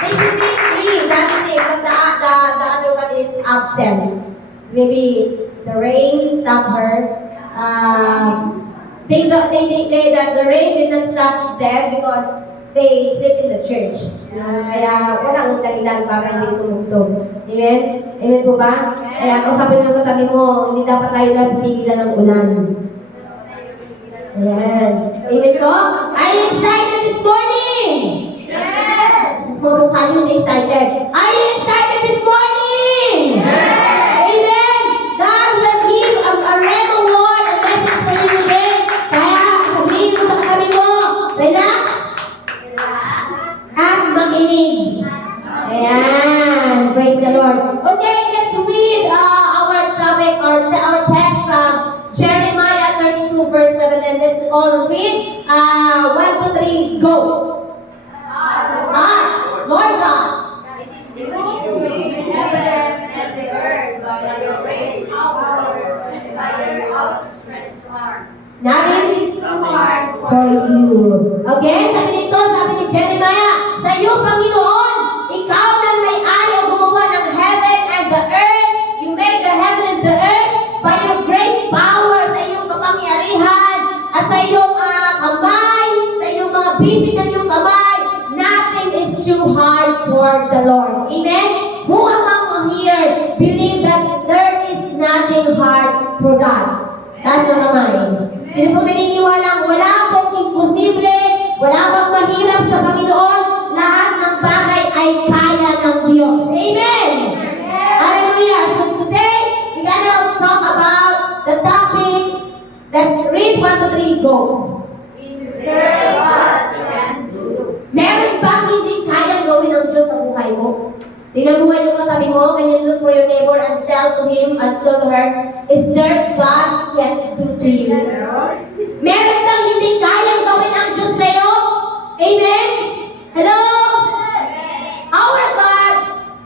They should be free, that's it. But the other one is absent. Maybe the rain stopped her. The rain did not stop them because they sleep in the church. Kaya walang dahilan para hindi tumugtog. Amen? Amen po ba? Kaya kausapin mo katabi mo, hindi dapat tayo dahil pinigilan ng ulan. Ayan. Amen po? Are you excited this morning? Yes! Puro kayo hindi excited. Are you excited this morning? Yes! Amen! God will give a rhema word, a message for you today. Kaya sabihin mo sa katabi mo, relax at makinig. Ayan. Praise the Lord. Okay, let's read our topic or our text from Jeremiah 32 verse 7, and let's all read. 1, 2, 3, go. Lord God. Nothing is too hard for you. Again, sabi ni Jeremiah, sa iyo, Panginoon, ikaw na may-ari ang gumawa ng heaven and the earth. You made the heaven and the earth by your great power, sa iyong kapangyarihan, at sa iyong kamay, sa iyong mga bisig ng iyong kamay. Nothing is too hard for the Lord. Amen? Who among you here believe that there is nothing hard for God? Taas ng kamay. Sino po naniniwalang wala pong imposible, wala bang mahirap sa Panginoon, lahat ng bagay ay kaya ng Diyos. Amen! Hallelujah! So today, we're gonna talk about the topic. Let's read 1, 2, 3, go. Meron bang hindi kayang gawin ng Diyos sa buhay mo? Tingnan mo yung katabi mo, can you look for your neighbor and tell to him and tell to her, is there God can do to you? Meron kang hindi kayang gawin ang Diyos sa'yo? Amen? Hello? Our God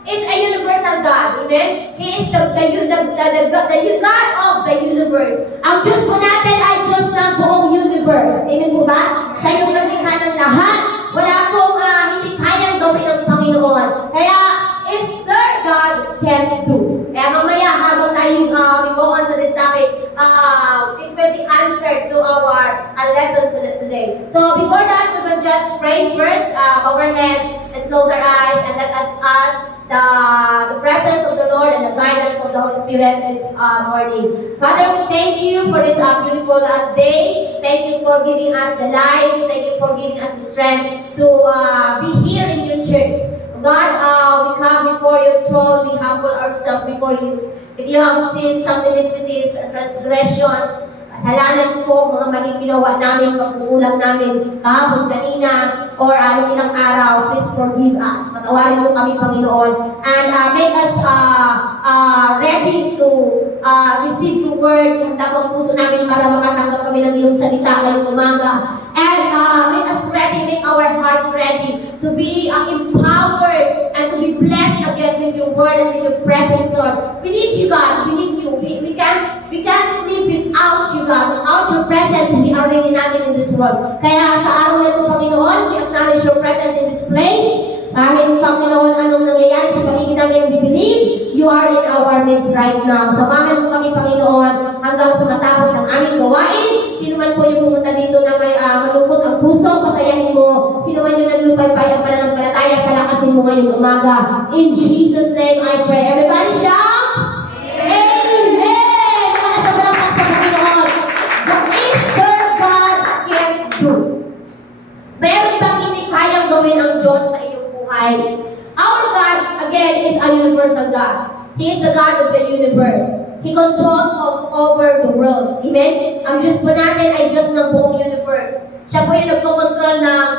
is a universal God. Amen? He is the God of the universe. Ang Diyos po natin ay Diyos ng buong universe. Amen po ba? Siya yung naglikha ng lahat. Wala pong hindi kayang gawin ng Panginoon. Kaya, is there God can do? Kaya mamaya, habang tayo we go on to this topic, it will be answered to our lesson today. So before that, we will just pray first, bow our heads and close our eyes, and let us ask the presence of the Lord and the guidance of the Holy Spirit this morning. Father, we thank you for this beautiful day. Thank you for giving us the life. Thank you for giving us the strength to be here in your church. God, we come before your throne, we humble ourselves before you. If you have sinned some iniquities and transgressions, kasalanan po, mga maling ginawa namin, pagkukulang namin, kahapon, kanina, or ilang araw, please forgive us. Patawarin mo kami, Panginoon, and make us ready to receive your word. Handa ang puso namin para makatanggap kami ng iyong salita ngayong umaga. And make us ready, make our hearts ready to be empowered and to be blessed again with your word and with your presence, Lord. We need you, God. We need you. We can't live without you, God. Without your presence, we are really nothing in this world. Kaya sa araw na ito, Panginoon, we acknowledge your presence in this place. Kahit, Panginoon, anong nangyayari sa paligid namin, we believe you are in our midst right now. Samahan mo kami, Panginoon, hanggang sa matapos ng aming gawain. Sino man po yung pumunta dito na may malungkot ang puso, pasayahin mo. Sino man yung nalulupay-pay ang pananampalataya, palakasin mo ngayong umaga. In Jesus' name I pray. Everybody shout! Amen! Mga sa malakas sa Panginoon. The Easter God can do. Meron bang hindi kayang gawin ang Diyos sa iyong buhay? Our God, again, is a universal God. He is the God of the universe. He controls over the world. Amen? Ang Diyos po natin ay Diyos ng buong universe. Siya po yung nagkocontrol ng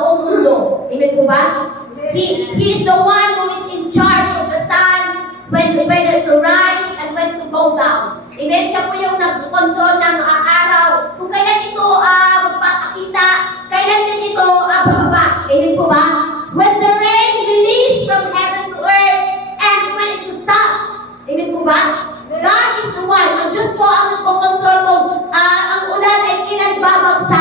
buong mundo. Amen po ba? He is the one who is in charge of the sun, when to rise and when to go down. Amen? Siya po yung nagkocontrol ng araw. Kung kailan ito magpapakita, kailan din ito bababa. Amen po ba? When the rain released from heaven to earth, and when it will stop. Amen po ba? God is the one. Ang Diyos po ang nagkocontrol kung ang ulan ay kailan babagsak.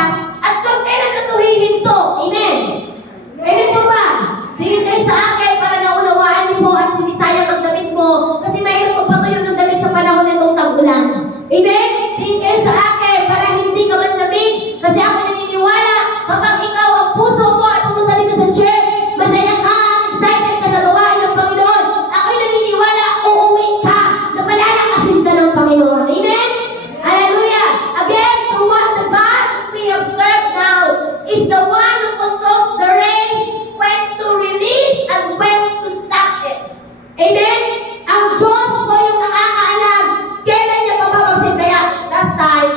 is the one who controls the rain, when to release and when to stop it. Amen? Ang Diyos po yung nakakaalam kailan niya bababagsin. Kaya last time,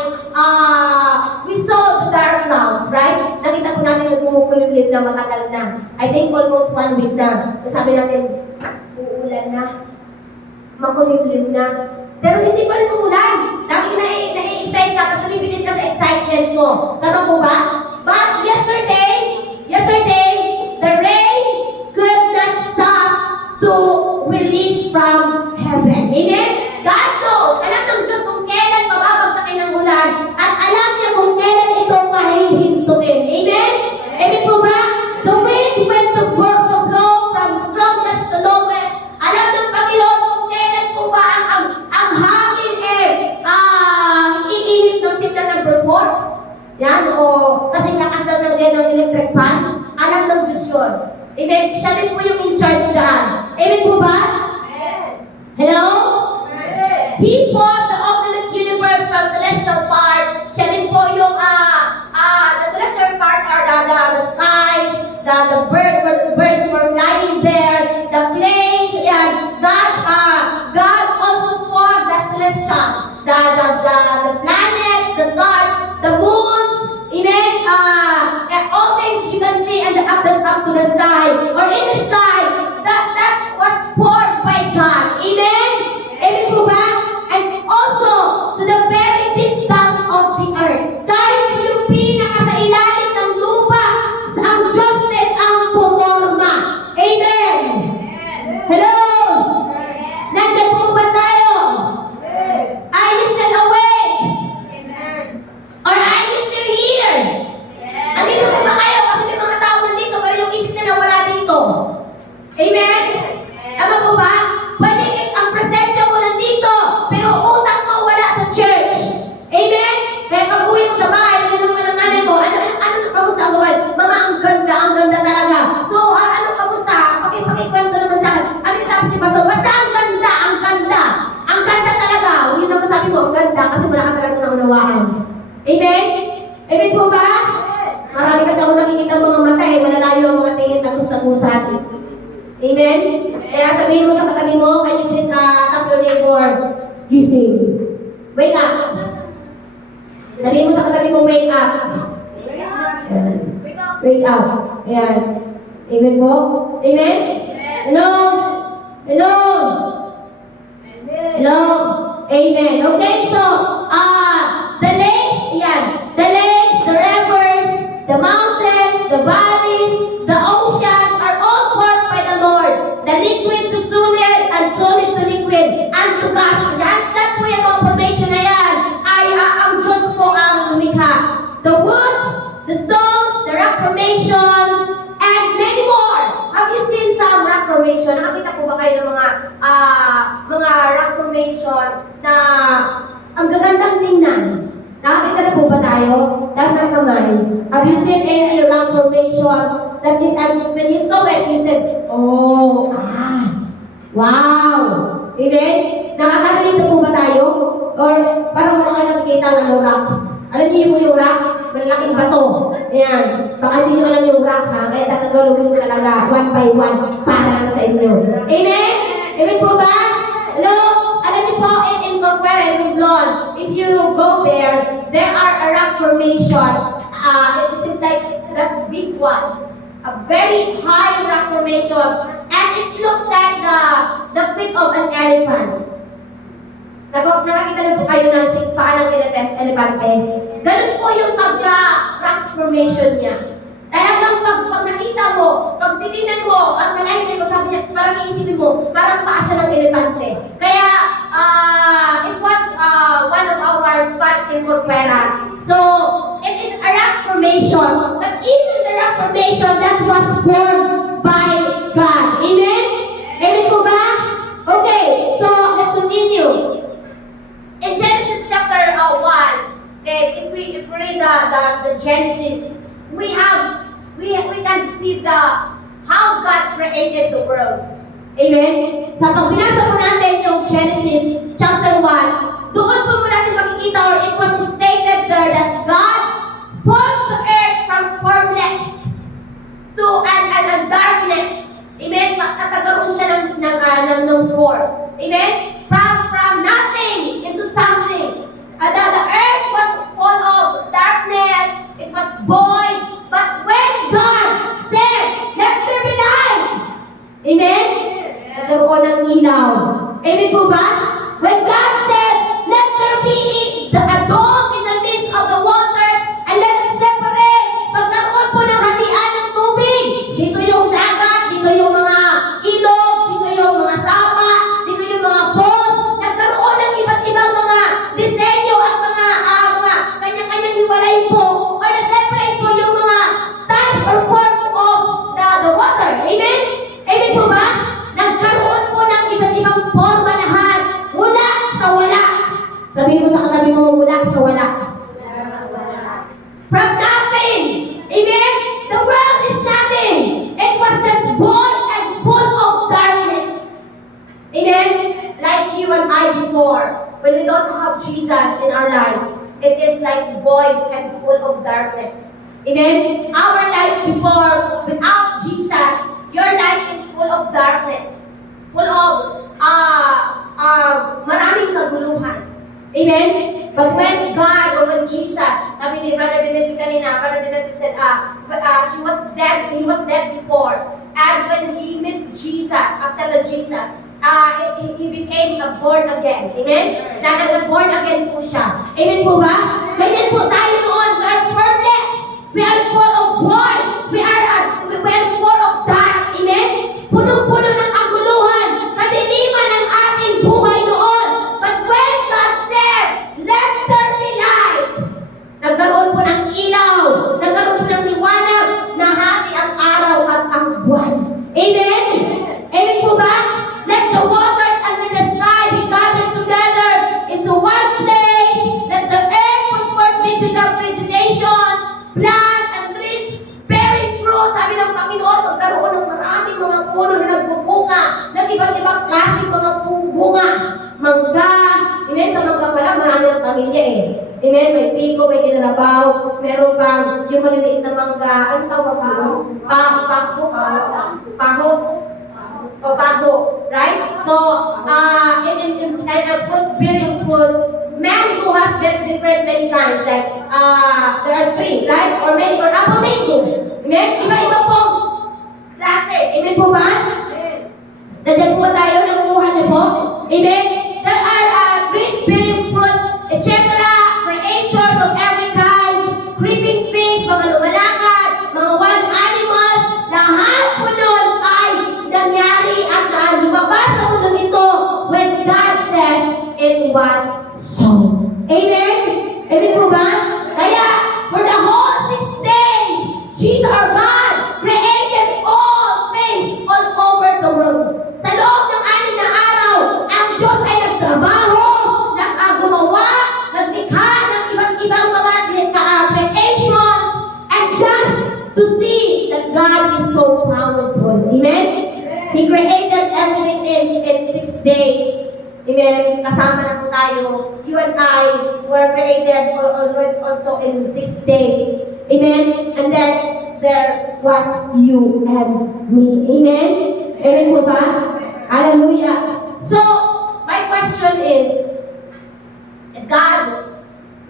we saw the dark clouds, right? Nakita po natin yung kumukulimlim na matagal na. I think almost 1 week na. Sabi natin, uulan na. Makulimlim na. Pero hindi pa rin umulan. Lagi na-excite ka, tapos lumibitin ka sa excitement mo. Tama po ba? But yesterday, the rain could not stop to release from heaven. Amen? God knows. Alam ng Diyos kung kailan mababagsakin ng ulan. At alam niya kung kailan ito mahihintuin. Amen? Amen po ba? The wind went to blow from strongest to lowest. Alam ng Panginoon kung kailan po ba ang hangin iinit ng signal number 4. Yan, o kasi lakas lang ng electric fan. Alam ng Diyos yun. Amen? Siya din po yung in charge dyan. Amen po ba? Hello? He formed the ultimate universe from celestial part. Siya din po yung the celestial part are the skies, the birds were flying there, the planes, and God also formed the celestial, the planets, the stars, the moons, amen, and all things you can see and up to the sky, or in the sky, that was formed by God. Amen? Amen po ba? And also, to the very deep down of the earth. Kahit po yung pinaka sa ilalim ng lupa, ang Diyos din ang pumorma. Amen? Hello? Nandiyan po ba tayo? Are you still awake? Or are you still here? Andito po ba kayo? Kasi may mga tao nandito, pero yung isip na wala dito. Amen? Ano po ba? Pwede ang presensya mo nandito, pero utak mo wala sa church. Amen? Kaya pag uwi mo sa bahay, tinanong ka ng nanay mo, ano kamusta ang gawin? Mama, ang ganda talaga. So, ano kamusta? Pakikwento naman sa akin. Ano yung dapat yung pastor? Basta ang ganda. Ang ganda talaga. Yun ang masabi mo, ang ganda, kasi wala ka talagang naunawaan. Amen? Amen po ba? Marami kasi ako nakikita mga mata malalayo ang mga tingin na gusto-gusan. Amen? Kaya sabihin mo sa katabi mo, can you please tap your neighbor, gising. Wake up. Sabihin mo sa katabi mo, wake up. Ayan. Wake up. Ayan. Amen po? Amen? Hello? Hello? Hello? Amen. Okay, so, the lakes, ayan. The lakes, the rivers, the mountains, the valleys, the oceans are all formed by the Lord. The liquid to solid and solid to liquid and to gas. That po yung mga formation na yan ay ang Diyos po ang lumikha. The woods, the stones, the rock formations, and many more. Have you seen some rock formation? Nakakita po ba kayo ng mga rock formation na ang gagandang tingnan? Nakakita na po ba tayo? That's not kamay. Have you seen any rock formation that when you saw it, you said, oh, wow. Amen? Nakaka-relate na po ba tayo? Or parang wala kayo nakikita ng rock? Alam niyo po yung rock? Malaking bato. Ayan. Baka hindi niyo alam yung rock ha. Kaya tagalogin ko talaga one by one para lang sa inyo. Amen? Amen po ba? Hello? Alam niyo po, in Corcuera, in Romblon, if you go there are a rock formation. It seems like that big one. A very high rock formation. And it looks like the feet of an elephant. Nakakita na po kayo ng paa ng elefante. Ganun po yung pagka-rock formation niya. Talagang pag nakita mo, pag titignan mo, at malayo mo, sabi niya, parang iisipin mo, parang paa siya ng elefante. Kaya, it was one of our spots in Corcuera. So, it is a rock formation, but even the rock formation that was formed by God. Amen? Amen po ba? Okay, so let's continue. In Genesis chapter 1, okay, if we read the Genesis, we can see how God created the world. Amen? Sa pag binasa po natin yung Genesis chapter 1, doon po natin makikita, or it was stated there that God formed the earth from formless Amen? Nagkaroon ng ilaw. Amen po ba? When God said, let there be a dawn in the midst of the waters and let it separate. Pagkaroon po ng hatian ng tubig. Dito yung dagat, dito yung mga ilog, dito yung mga sapa, dito yung mga falls. Nagkaroon ng iba't ibang mga disenyo at mga kanya-kanyang hiwalay po or na-separate po yung mga types or forms of the water. Amen? Amen po ba? Nagkaroon po ng iba't ibang forma lahat. Mula sa wala. Sabihin mo sa katabi mo, mula sa wala. From nothing. Amen? The world is nothing. It was just void and full of darkness. Amen? Like you and I before, when we don't have Jesus in our lives, it is like void and full of darkness. Amen? Our lives before, without Jesus, your life is full of darkness. Full of maraming kaguluhan. Amen? But when God or when Jesus, sabi ni Brother Dimitri kanina, Brother Dimitri said, he was dead before. And when he met Jesus, accepted Jesus, he became a born again. Amen? Born again po siya. Amen po ba? Ganyan po tayo noon. We are formless. We are full of void. We are full of dark. Amen? Punong-puno ng kaguluhan, kadiliman ng ating buhay noon. But when God said, let there be light, nagkaroon po ng ilaw, nagkaroon po ng liwanag, nahati ang araw at ang buwan. Amen? Amen po ba? Let the waters under the sky be gathered together into one place. Let the earth put forth vegetation, plants, and trees bearing fruit. Sabi ng Panginoon, magkaroon ng maraming mga puno na nagbubunga, ng iba't ibang klaseng mga bunga. Mangga, amen, sa mangga pala, marami ng pamilya eh. Amen, may piko, may kinalabaw, meron bang yung maliliit na mangga, ano tawag mo? Paho, right? So, in fruit-bearing fruits, mango has very different many kinds. Like, there are 3, right? Or many, or apple mango. Amen? Iba-iba pong klase. Amen po ba? Nandiyan po tayo, nakukuha niyo po. Amen? There are trees-bearing fruit, etc. Creatures of every kind, creeping things, mga lumalakad, mga wild animals, lahat po nun ay nangyari at lumabas sa mundo ito when God says it was so. Amen? Amen po ba? Kaya, for the whole 6 days, Jesus our God created all things all over the world. Sa loob ng 6 na araw, ang Diyos ay nagtrabaho, gumawa, naglikha ng iba't ibang mga creations, and just to see that God is so powerful. Amen? He created everything in 6 days. Amen? Kasama na po tayo. You and I were created also in 6 days. Amen? And then, there was you and me. Amen? Amen po ba? Hallelujah. So, my question is, if God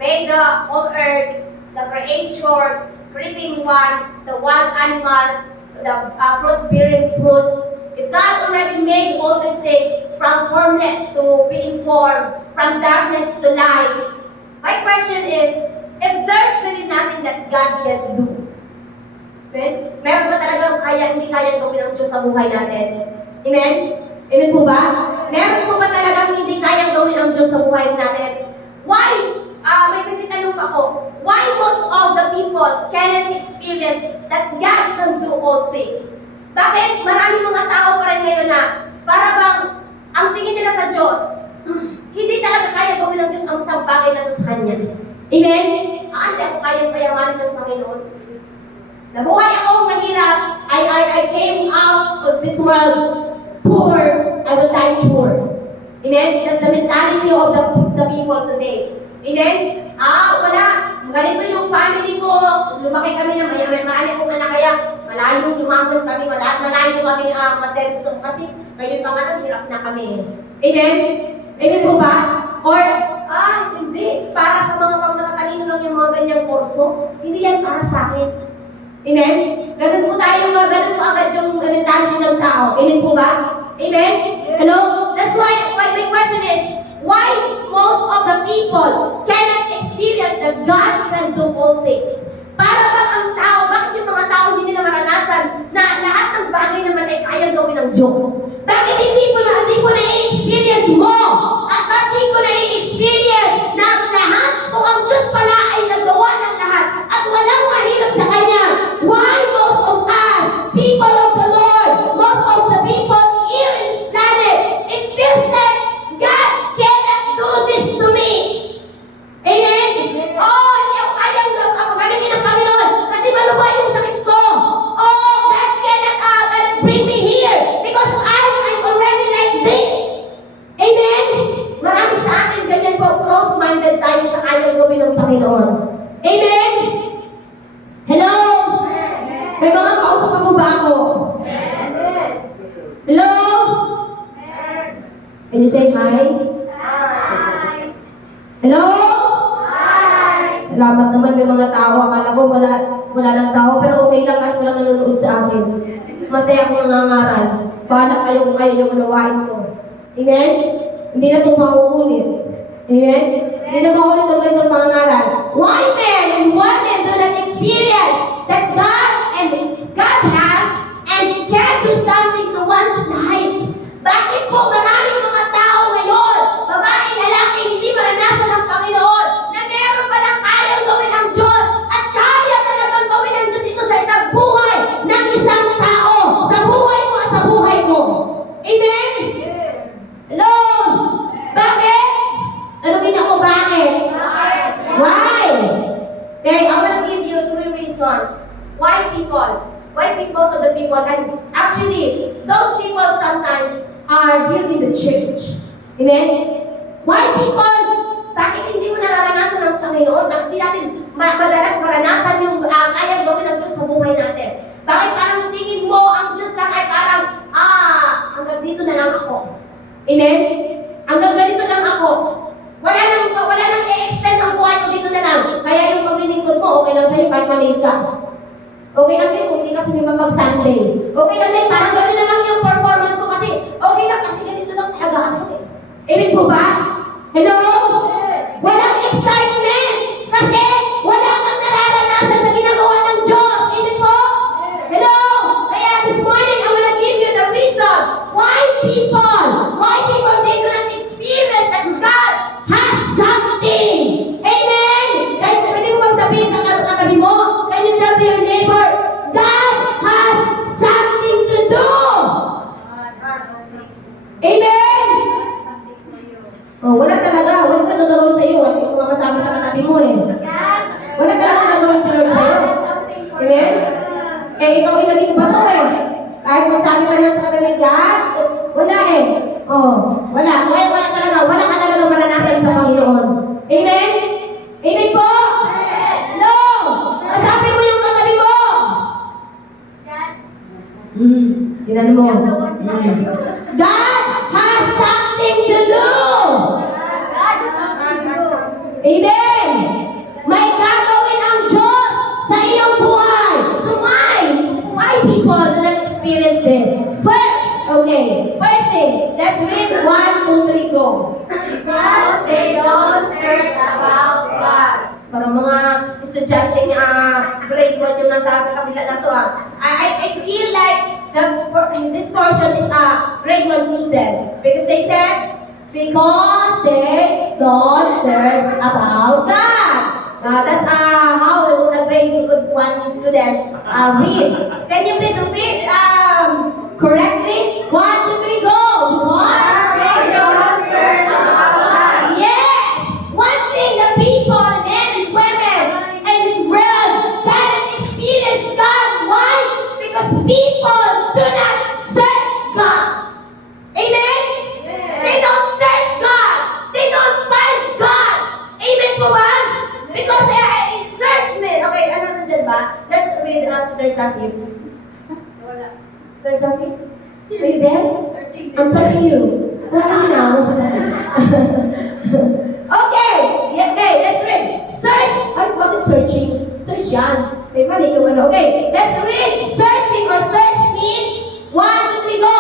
made the whole earth, the creatures, creeping one, the wild animals, the fruit-bearing fruits, if God already made all these things from formless to being formed, from darkness to light, my question is, if there's really nothing that God can do, then, meron ba talagang hindi kaya gawin ng Diyos sa buhay natin? Amen? Amen po ba? Meron po ba talagang hindi kaya gawin ng Diyos sa buhay natin? Why? May pagtitanong ako. Why most of the people cannot experience that God can do all things? Bakit maraming mga tao pa rin ngayon na para bang ang tingin nila sa Diyos, hindi talaga kaya gawin ng Diyos ang isang bagay na to sa Kanya? Amen? Hindi ako kayang payamanin ng Panginoon. Nabuhay ako mahirap. I came out of this world poor. I will die poor. Amen? That's the mentality of the people today. Amen? Wala. Ganito yung family ko. Lumaki kami na marami akong anak kaya malayo lumaman kami. Malayo kami masenso. Kasi ngayon sa mga hirap na kami. Amen? Amen po ba? Or, hindi. Para sa mga pagkakatalino lang yung mga ganyang kurso. Hindi yan para sa akin. Amen? Ganun po ganun po agad yung mentality ng tao. Amen po ba? Amen? Hello? That's why my question is, why most of the people cannot experience that God can do all things? Para bang ang tao, bakit yung mga tao hindi nila maranasan na lahat ng bagay naman ay kaya gawin ng Diyos? Bakit hindi ko na-experience mo? At bakit ko na-experience na lahat kung ang Diyos pala ay nagawa ng lahat at walang mahirap sa Kanya? Why most of us, people of the Lord, most of the people here in this planet, it feels like God cannot do this to me? Amen? Oh, hindi ako kayang gamitin ng Panginoon kasi maluwa yung sakit ko. Oh, God cannot bring me here because I'm already like this. Amen? Marami sa atin ganyan po, close-minded tayo sa kayang gawin ng Panginoon. Amen? Hello? May mga kausap ako ba ako? Hello? Can you say hi? Hello? Salamat naman, may mga tao. Akala ko wala ng tao, pero okay lang at walang nanonood sa akin. Masaya akong nangangaral. Bahala kayo kung kayo yung unawain ko. Amen? Hindi na ito mauulit. Amen? Hindi na mauulit ang ganitong mangangaral. Why men and women do not experience that God has and can do something to one's life? Bakit po maraming mga tao ngayon, babae, lalaki, hindi maranasan ng Panginoon, na meron palang kayang gawin ng Diyos at kaya talagang gawin ng Diyos ito sa isang buhay ng isang tao, sa buhay mo at sa buhay ko. Amen? Hello? Bakit? Tanungin ako bakit? Why? Okay, I want to give you 3 reasons. Why people? Why most of the people? And actually, those people sometimes are here in the church. Amen? Why people? Bakit hindi mo nararanasan ng Panginoon? Bakit hindi natin madalas maranasan yung kayang gawin ng Diyos sa buhay natin? Bakit parang tingin mo ang Diyos lang ay parang, hanggang dito na lang ako. Amen? Hanggang ganito lang ako. Wala nang i-extend ang buhay ko dito na lang. Kaya yung paglilingkod mo, okay lang sa'yo kahit maliit ka. Okay lang din kung hindi ka sumimang mag-Sunday. Okay lang din, parang gano'n na lang yung performance ko kasi okay lang kasi ganito lang talaga ako eh. Amen po ba? Hello? Walang excitement kasi wala kang nararanasan sa ginagawa ng Diyos. Amen po? Hello? Kaya this morning, I want to give you the reason why people they do not experience that God has something. Amen? Kahit pwede mo bang sabihin sa katabi mo, can you tell to your neighbor, God has something to do. Amen? Oh, wala talaga gagawin sa iyo. At yung mga masabi sa katabi mo eh. Wala talaga gagawin sa Lord sa iyo. Amen? Eh, ikaw ilagay ba ito eh? Kahit masabi pa na sa katabi, God, wala eh. Oh, wala. Kaya wala ka talaga maranasan sa Panginoon. Amen? Amen po? No! Kasabi mo yung katabi mo! Ginan mo. God has something to do! Amen! May gagawin ang Diyos sa iyong buhay. So why people do not experience this? First thing, let's read 1, 2, 3, go. Because they don't search about God. Para mga estudyante grade 1 yung nasa kabila na to I feel like this portion is a grade 1 student. Because they said, because they don't search about God. That's how the grade 1 student read. Can you please repeat correctly? 1, 2, 3, go! Because They don't search about God. yes! One thing the people, men and women in this world cannot experience God. Why? Because people do not search God. Amen? They don't search God. They don't find God. Amen po ba? Because search me. Okay, ano nandyan ba? Let's read Sister Sassy. Sister Sassy? Are you there? I'm searching you. Wala ka now. Okay, let's read. Search. Ay, bakit searching? Search yan. May mali yung ano. Okay, let's read. Searching or search means 1, 2, 3, go!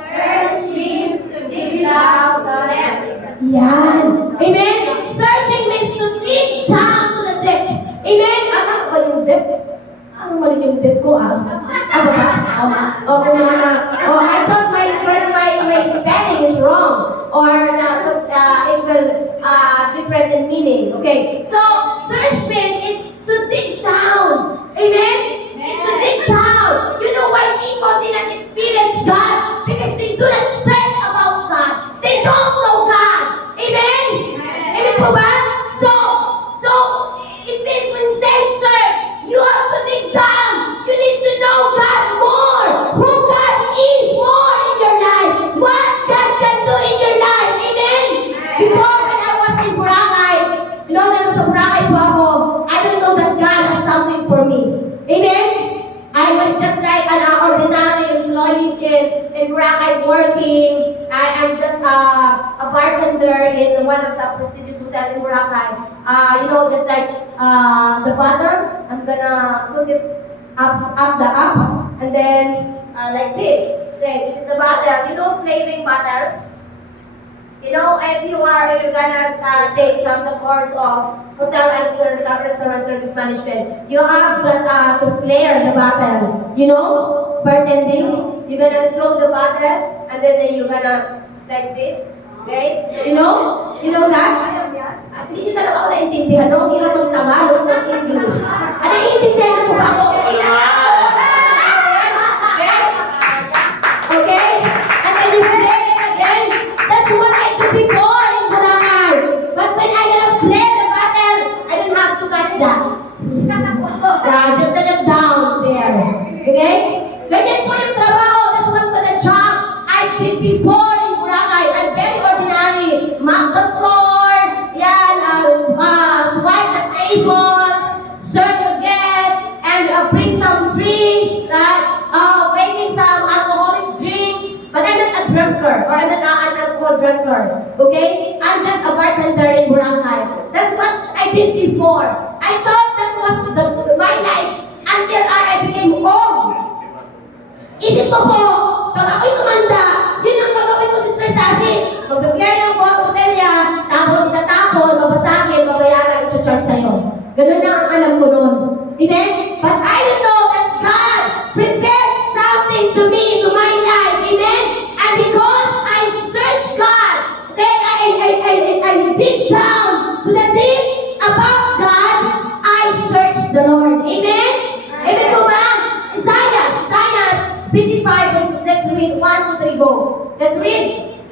Search means to dig down the depth. Yan. Amen? Searching means to dig down to the depth. Amen? Ano ba yung depth? Ano mali yung depth ko Ano ba? I thought my spelling is wrong. Or it will different in meaning. Okay. So, search means is to dig down. Amen? It's to dig down. You know why people did not experience God? Because they do not search about God. They don't know God. Amen? Amen po ba? So, it means when you say search, you have to dig down. You need to know God more. Who God is more in your life. What God can do in your life. Amen? Before when I was in Boracay, you know, nasa Boracay po ako, I don't know that God has something for me. Amen? I was just like an ordinary employee in Boracay working. I am just a bartender in one of the prestigious hotels in Boracay. You know, just like the butter, I'm gonna put it up, and then like this. Okay, this is the butter. You know, flavoring butter. You know, if you're gonna take from the course of hotel and restaurant service management, you have to flare the butter. You know, bartending. You're gonna throw the butter, and then you're gonna like this. Okay? You know that? Hindi nyo talaga ako naintindihan. No? Hirap ng Tagalog ng English. Naiintindihan po ba ako? Okay? And then you flare it again. That's what I do before in Boracay. But when I gonna flare the butter, I don't have to catch that. Just let it down there. Okay? Ganyan po yung trabaho. That's what the job I did before in Boracay. I'm very ordinary. Mop the floor. Yan. Swipe the tables. Serve the guests. And bring some drinks. Making some alcoholic drinks. But I'm not a drinker. Or I'm not an alcohol drinker. Okay? I'm just a bartender in Boracay. That's what I did before. I thought that was my life until I became old. Isip ko po, pag ako'y tumanda, yun ang gagawin ko, Sister Sassy. Mag-prepare ng botelya, tapos itatapon, babasagin, babayaran, i-charge sa'yo. Ganun na ang alam ko nun. Amen? But I don't know that God prepared something to me, to my life. Amen? And because I search God, okay, I dig down to the deep about God, I search the Lord. Amen? Amen po ba? Isaiah 55 verses, let's read 1, 2, 3, go. Let's read.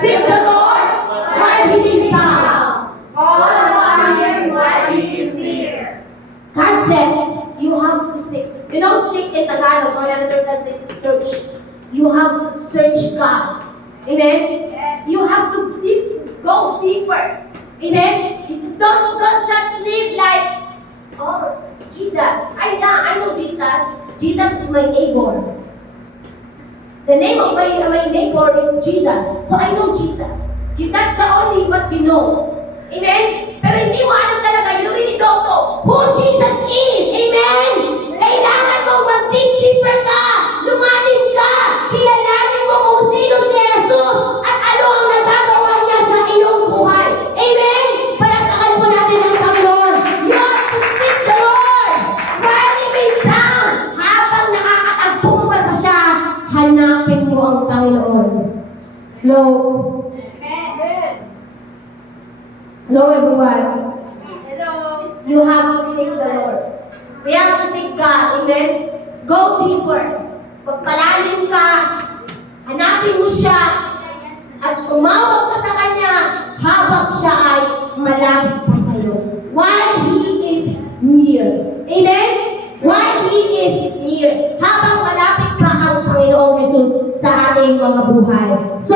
Seek the Lord while he may be found. Call upon him while he is near. God says, you have to seek. You know, seek in Tagalog, or another translate is search. You have to search God. Amen? You have to go deeper. Amen? Don't just live like, oh, Jesus. I know Jesus. Jesus is my neighbor. The name of my neighbor is Jesus. So I know Jesus. That's the only what you know. Amen? Pero hindi mo alam talaga, you really don't know who Jesus is. Amen? Kailangan mong mag-dig deeper ka. Lumalim ka. Kilalanin mo kung sino si Jesus at ano ang nagagawa niya sa iyong buhay. Amen? Palakpakan po natin ang Panginoon. You have to seek the Lord while he may be found. Habang nakakatagpo mo pa siya, hanapin mo ang Panginoon. Hello? Hello everyone. Hello. You have to seek the Lord. We have to seek God. Amen? Go deeper. Pagpalalim ka, hanapin mo siya, at umawag ka sa Kanya habang siya ay malapit pa sa iyo. While He is near. Amen? While He is near. Habang malapit pa ang Panginoong Jesus sa ating mga buhay. So,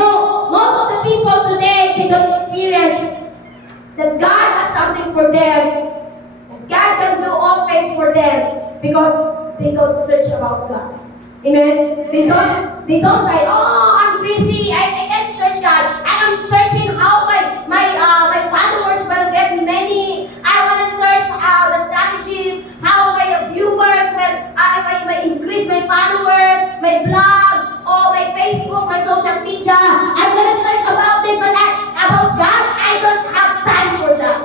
most of the people today, they don't experience that God has something for them. That God can do all things for them because they don't search about God. Amen? They don't try, oh, I'm busy, I can't search God. I am searching how my followers will get many. I want to search the strategies, how my my blogs, or my Facebook, my social media. I'm gonna search about this, but about God, I don't have time for that.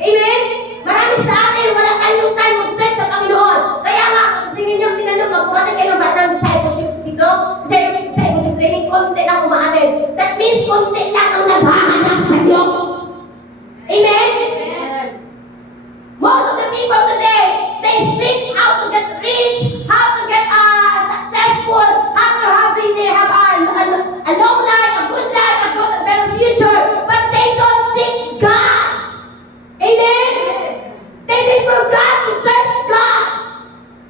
Amen? Marami sa atin, wala tayong time mag-search sa Panginoon. Kaya nga, tingin nyo, magbumatin kayo ng batang discipleship dito. Kasi discipleship training, konti lang umaatin. That means konti lang ang naghahanap sa Diyos. Amen? Most of the people today, they seek how to get rich, how to get successful, how to have a long life, a good life, a better future, but they don't seek God. Amen? They forgot to search God.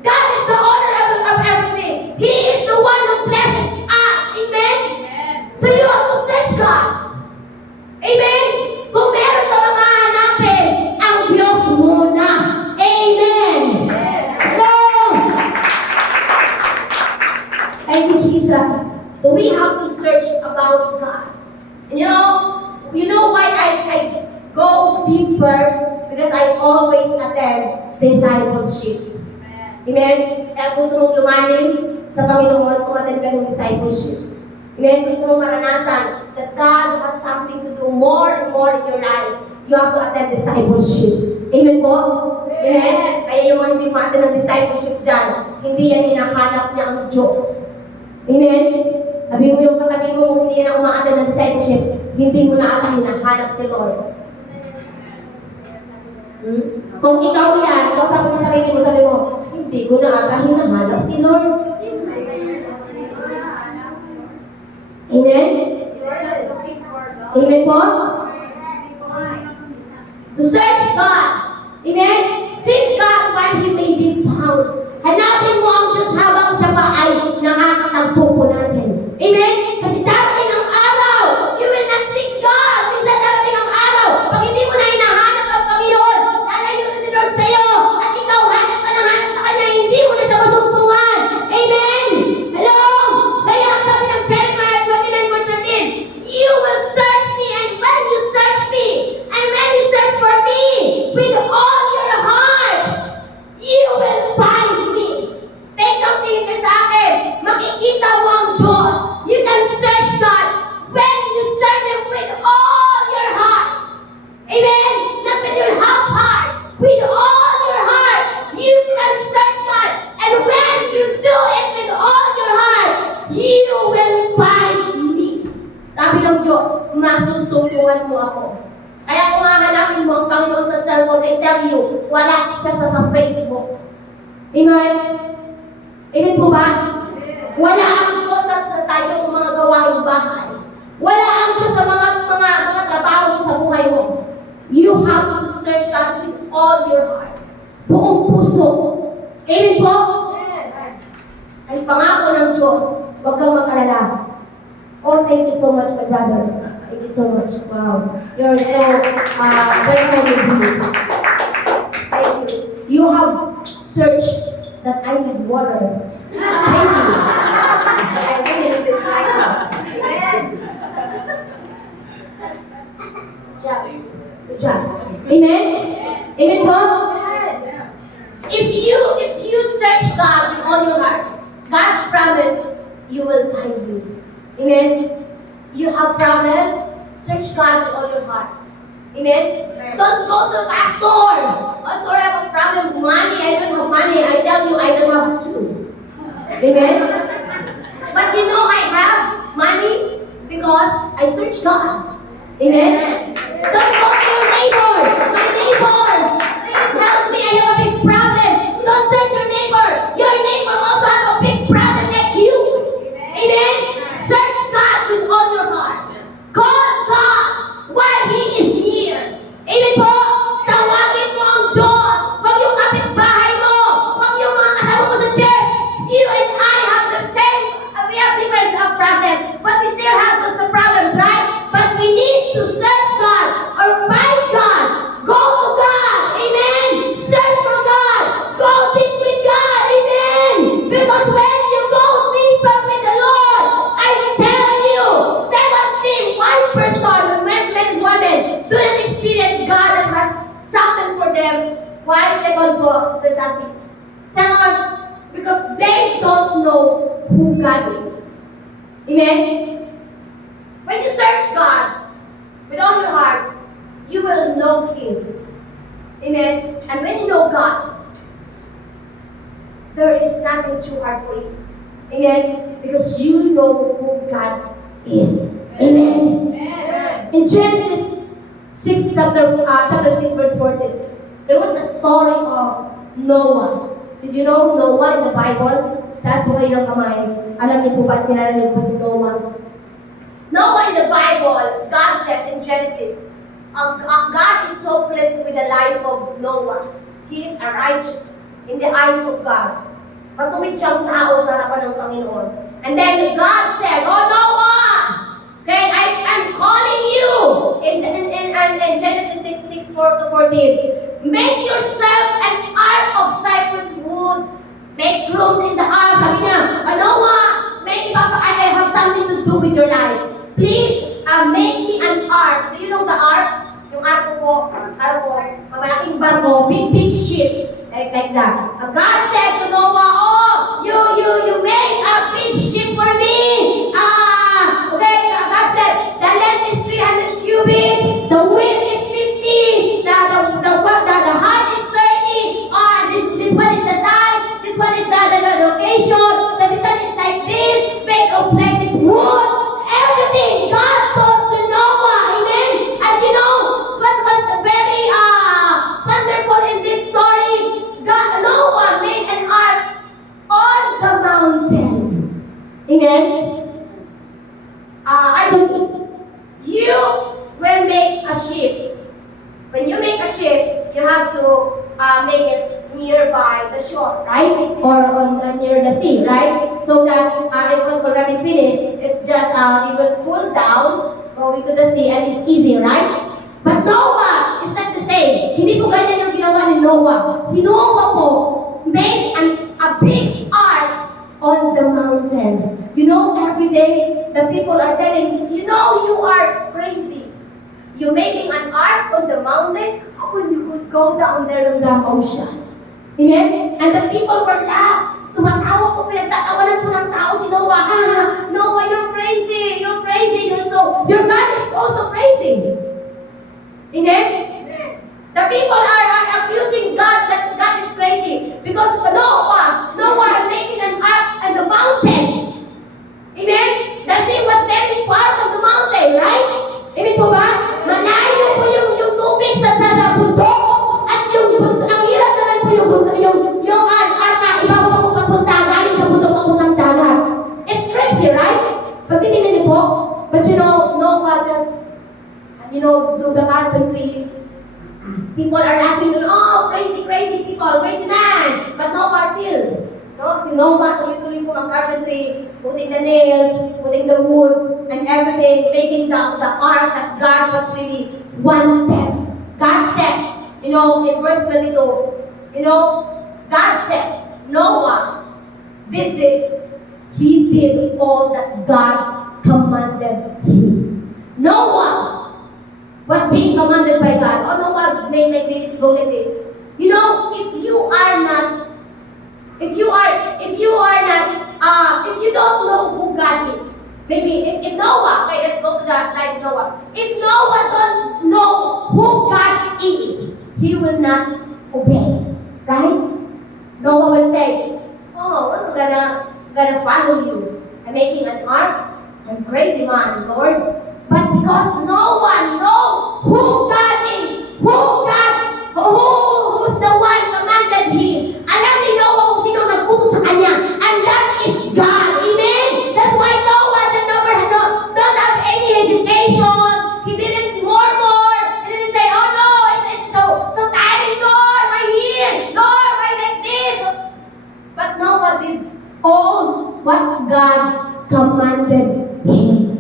God is the owner of everything. He is the one who blesses us. Amen? So you have to search God. Amen? Kung meron ka mga hanapin, ang Diyos muna. Amen? Hello? Thank you, Jesus. So we have to search about God. And you know why I go deeper? Because I always attend discipleship. Amen? Kaya gusto mong lumalim sa Panginoon, umattend ka ng discipleship. Amen? Gusto mong maranasan that God has something to do more and more in your life. You have to attend discipleship. Amen po? Amen? Kaya yung mga hindi ma-attend ng discipleship dyan, hindi yan hinahanap niya ang Diyos. Amen? Sabi mo yung katabi mo, kung hindi yan ang uma-attend ng discipleship, hindi mo na ata hinahanap si Lord. Kung ikaw yan, ikaw sabi mo sa sarili mo, sabi mo, hindi ko na ata hinahanap si Lord. Amen? Amen po? So search God. Amen? Seek God while He may be found. Hanapin mo ang Diyos habang siya pa ay nakakatagpo po natin. Amen? Kasi darating ang araw, you will not seek God. Minsan darating ang araw, pag hindi mo na hinahanap ang Panginoon, lalayo na si Lord sa'yo, at ikaw hanap ka ng hanap sa Kanya, hindi mo na siya masumpungan. Amen? Hello? Kaya ang sabi ng Jeremiah 29 verse 13, you will search me, and when you search me, and when you search for me, with all your heart, you will find me. Tingnan kayo sa akin, makikita mo ang Diyos. You can search God when you search Him with all your heart. Amen? Not with your half heart, with all your heart. You can search God, and when you do it with all your heart, you will find me. Sabi ng Diyos, masusukuan mo ako. Kaya kung hahanapin mo ang Panginoon sa cellphone, I tell you, wala siya sa Facebook. Amen? Amen po ba? Wala ang Diyos sa iyong mga gawaing bahay. Wala ang Diyos sa mga trabaho sa buhay mo. You have to search God with all your heart. Buong puso. Amen po? Ang pangako ng Diyos, huwag kang mag-alala. Oh, thank you so much, my brother. Thank you so much. Wow. You're so very holy. Thank you. You have searched that I need water. Thank you. I really need this right now. Amen. Good job. Good job. Amen? Amen po? If you search God with all your heart, God's promise, you will find me. Amen? You have problem? Search God with all your heart. Amen? Don't go to pastor. Pastor, I have a problem with money. I don't have money. I tell you, I don't have two. Amen? But you know I have money because I search God. Amen? Don't go to your neighbor. My neighbor, please help me. I have a big problem. Don't search your neighbor. Your neighbor also have a big problem like you. Amen? Search God with all your heart. Call God while He is near. Amen po? Tawagin mo ang Diyos. Huwag yung kapitbahay mo. Huwag yung mga kasama mo sa church. You and I have the same, we have different problems. But we still have the problems, right? But we need to search God or find God. Go to God. Amen. Search for God. Go deep with God. Amen. Because when you go deeper with the Lord, I tell you, 71% of men and women do not experience God that has something for them. Why? Second go, Sister Sassy. Second, because they don't don't know who God is. Amen? When you search God with all your heart, you will know Him. Amen? And when you know God, there is nothing too hard for you. Amen? Because you know who God is. Amen? In Genesis 6, chapter 6, verse 14, there was a story of Noah. Did you know Noah in the Bible? Taas po kayo ng kamay. Alam niyo po ba, kilala niyo po si Noah? Noah in the Bible, God says in Genesis, God is so pleased with the life of Noah. He is a righteous in the eyes of God. Matuwid siyang tao sa harapan ng Panginoon. And then God said, "Oh Noah, okay, I'm calling you." In Genesis 6:4-14, make yourself an ark of cypress wood. Make rooms in the ark. Sabi niya, Noah, I have something to do with your life. Please, make me an ark. Do you know the ark? Yung arko po, malaking barko, big ship, like that. God said to Noah, "Oh, you make a big ship for me." Okay, God said, the length is 300 cubits, the width is 50, the height is 30. This one is the size, this one is the location, the design is like this, made of like this wood. Everything God told to Noah, amen. And you know what was very wonderful in this story? Noah made an ark on the mountain. Amen. You will make a ship. When you make a ship, you have to make it nearby the shore, right? Or near the sea, right? So that it was already finished. It's just it will cool down, going to the sea, and it's easy, right? But Noah is not the same. Hindi po ganyan yung ginawa ni Noah. Si Noah po made a big ark on the mountain. You know, every day the people are telling me, you know, you are crazy. You're making an ark on the mountain? How can you go down there in the ocean? Amen? And the people were laughing. Tumatawa po, pinagtatawanan po ng tao si Noah. Noah, you're crazy. You're crazy. Your God is also crazy. Amen? The people are accusing God that God is crazy because Noah is making an ark on the mountain. Amen? The sea was very far from the mountain, right? Amen po ba? Malayo po yung tubig sa bundok at ang hirap naman po yung arka, ibababa po papunta galing sa bundok papuntang dagat. It's crazy, right? Pag titignan niyo po, but you know, Noah just, do the carpentry. People are laughing, oh, crazy people, crazy man. But Noah still, si Noah, tuloy-tuloy po mag-carpentry, putting the nails, putting the woods, and everything, making the ark that God was really wanted. God says, in verse 22, God says, Noah did this. He did all that God commanded him. Noah was being commanded by God. Oh, Noah, make like this, go like this. If you don't know who God is, maybe if Noah, okay, let's go to that like Noah. If Noah don't know who God is, he will not obey, right? Noah will say, "Oh, I'm gonna follow you. I'm making an ark. I'm crazy man, Lord." But because no one knows who God is, who's the one commanded him. Alam ni Noah kung sino nagputo sa kanya, and that is God. Amen? That's why Noah don't have any hesitation. He didn't murmur. He didn't say, "Oh no, it's so tiring, Lord. Why here? Lord, why like this?" But Noah did all what God commanded him.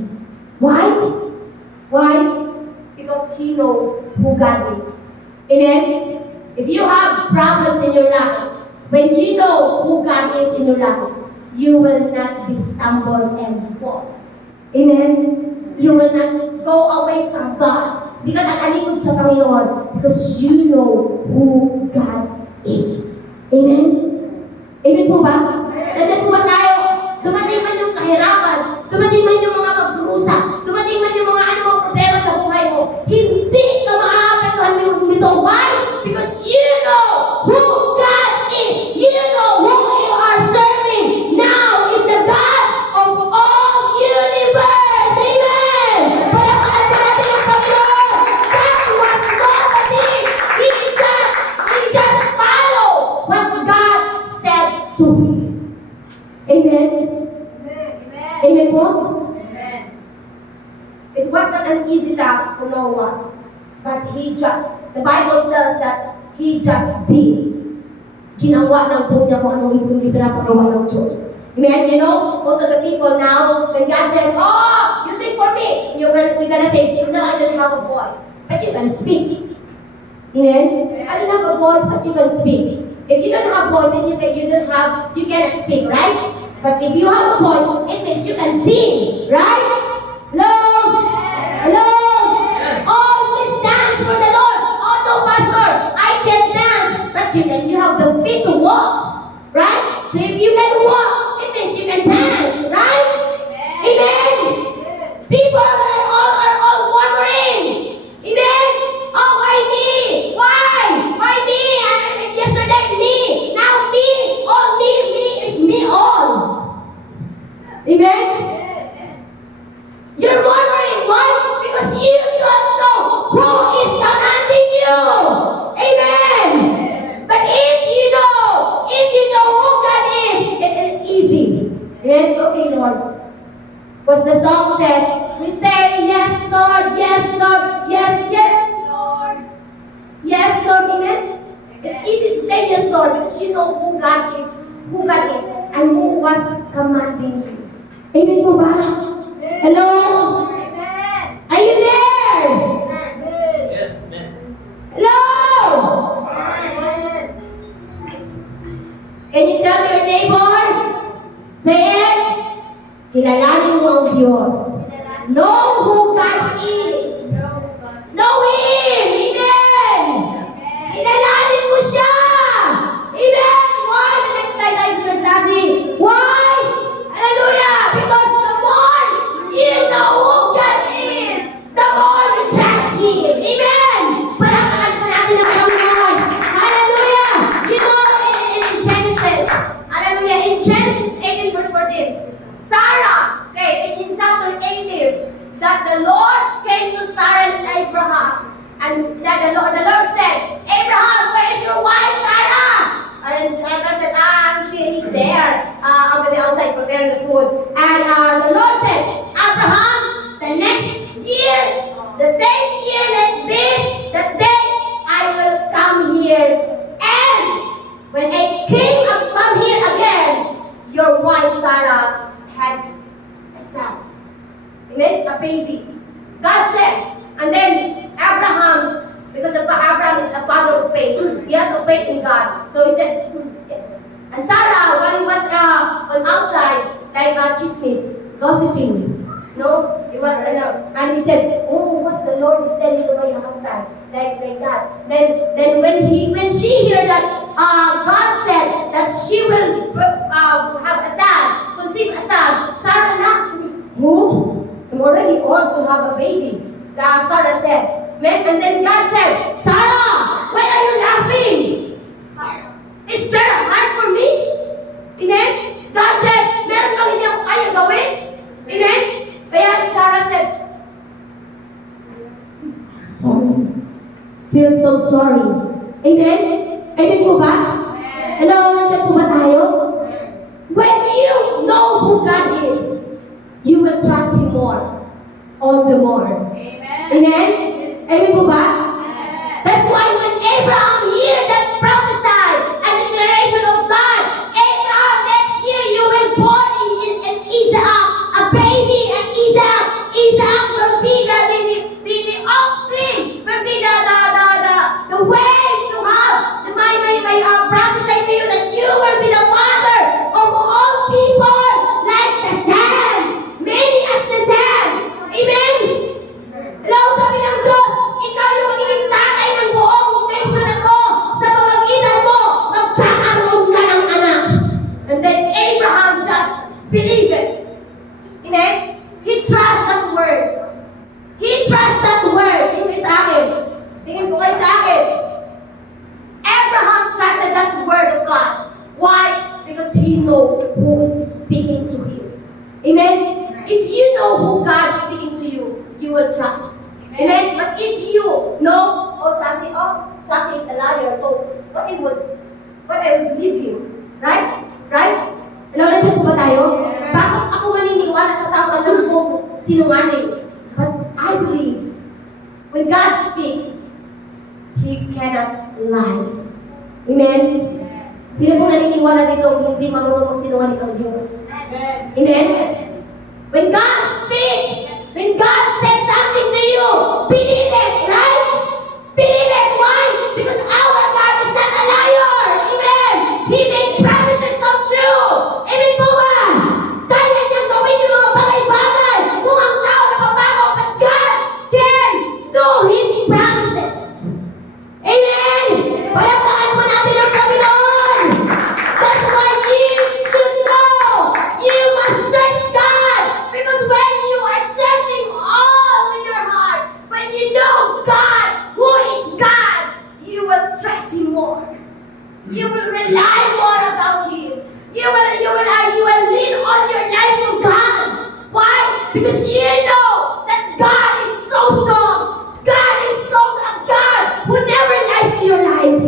Why? Because he knows who God is. Amen? If you have problems in your life, when you know who God is in your life, you will not be stumbled and fall. Amen? You will not go away from God. Hindi ka tatalikod sa Panginoon because you know who God is. Amen? Amen po ba? Nandiyan po ba tayo? dumating man yung kahirapan, dumating man yung mga pagdurusa, dumating man yung mga anumang problema sa buhay mo, hindi ka maapektuhan nito. Why? Because you know who God is. You know who you are serving. Now is the God of all universe. Amen! Palakpakan po natin yung Panginoon. That was nobody. He just follow what God said to him. Amen? Amen po? It was not an easy task for Noah, but the Bible tells that he just did. Ginawa lang po niya kung anong pinapagawa ng Diyos. Amen? You know, most of the people now, when God says, oh, you sing for me, we're gonna say, no, I don't have a voice, but you can speak. Amen? I don't have a voice, but you can speak. If you don't have voice, then you cannot speak, right? But if you have a voice, it means you can sing, right? Hello? Hello? Oh, please dance for the Lord. Oh, no, Pastor, I can dance. But you have the feet to walk, right? So if you can walk, it means you can dance, right? Amen? People are all wondering. Amen? Oh, why me? Why? Why me? Yesterday, me. Now me. All me is me all. Amen? You're wondering why? Because you don't know who is commanding you. Amen. But if you know who God is, it is easy. Amen. Okay, Lord. Because the song says, we say, yes, Lord, yes, Lord, yes, yes, Lord. Yes, Lord, amen. It's easy to say yes, Lord, because you know who God is, and who was commanding you. Amen po ba? Hello? Are you there? Yes, amen. Hello? Can you tell your neighbor? Say it. Kilalanin mo ang Diyos. Know who God is. Know Him. Amen. Kilalanin mo siya. Amen. Why? The next slide, Sister Sassy. Why? Hallelujah. Because the more you know who God is, the more you trust Him. Amen. Palakpakan po natin ang Panginoon. Hallelujah. You know, in Genesis, hallelujah, in Genesis 18 verse 14, Sarah, okay, in chapter 18, that the Lord came to Sarah and Abraham, and that the Lord said, Abraham, where is your wife, Sarah? And Abraham said, she's there, I'm going to be outside preparing the food. And the Lord said, Abraham, the next year, the same year like this, the day I will come here. And when I come here again, your wife Sarah had a son. Amen? A baby. God said, and then Abraham, because Abraham is a father of faith, he has a faith in God. So he said, yes. And Sarah, when he was on outside, like chismis, gossiping, no, it was, and he said, oh, what's the Lord is telling to my husband, like that. Then when she heard that God said that she will have a son, conceive a son, Sarah laughed. Oh, I'm already old to have a baby. Sarah said, and then God said, Sarah, why are you laughing? Is there hard for me? Amen? God said, meron lang hindi ako kaya gawin. Amen? Kaya Sarah said, sorry. Feel so sorry. Amen? Amen po ba? Hello, nandiyan po ba tayo? When you know who God is, you will trust Him more. All the more. Amen? Amen po ba? That's why when Abraham heard that prophesy and declaration of God, Abraham, next year you will born in Isaac, a baby, and Isaac will be the offspring, will be the way to have my prophesy to you that you will be the one believe it. Amen? He trusts that word. He trusts that word. Tingin kayo sa akin. Tingin po kayo sa akin. Abraham trusted that word of God. Why? Because he know who is speaking to him. Amen? If you know who God is speaking to you, you will trust. Amen? But if you know, Sassy is a liar, so what I would believe you. Right? Right? Hello, nandiyan po ba tayo? Bakit ako maniniwala sa tao na po sinungaling? But I believe, when God speaks, He cannot lie. Amen? Sino pong naniniwala dito hindi marunong magsinungaling ang Diyos? Amen? When God speaks, when God says something to you, believe it, right? Believe it. Why? Because our God is not a liar. Amen? He made promises come true. Amen po ba? Kaya niyang gawin yung mga bagay-bagay kung ang tao napabago, but God can do His promises. Amen? Palakpakan po natin ang Panginoon. That's why you should know. You must search God. Because when you are searching all with your heart, when you know God, who is God, you will trust Him more. You will rely more about Him. You will lean on your life to God. Why? Because you know that God is so strong. God is so a God who never lies to your life.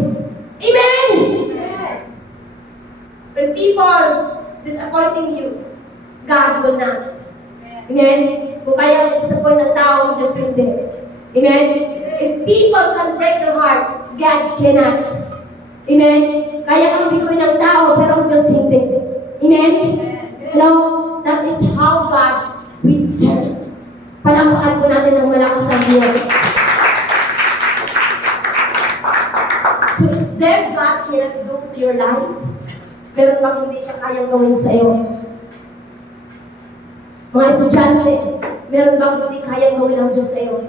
Amen? When people disappointing you, God will not. Amen? Kung kaya disappoint ng tao, just hindi. Amen? If people can break your heart, God cannot. Amen? Kaya kang biguin ng tao, pero ang Diyos hindi. Amen? No, that is how God we serve. Palampakan po natin ng malakas ang Diyos. So is there God cannot do to your life? Pero pag hindi siya kayang gawin sa iyo. Mga estudyante, meron bang hindi kayang gawin ng Diyos sa iyo?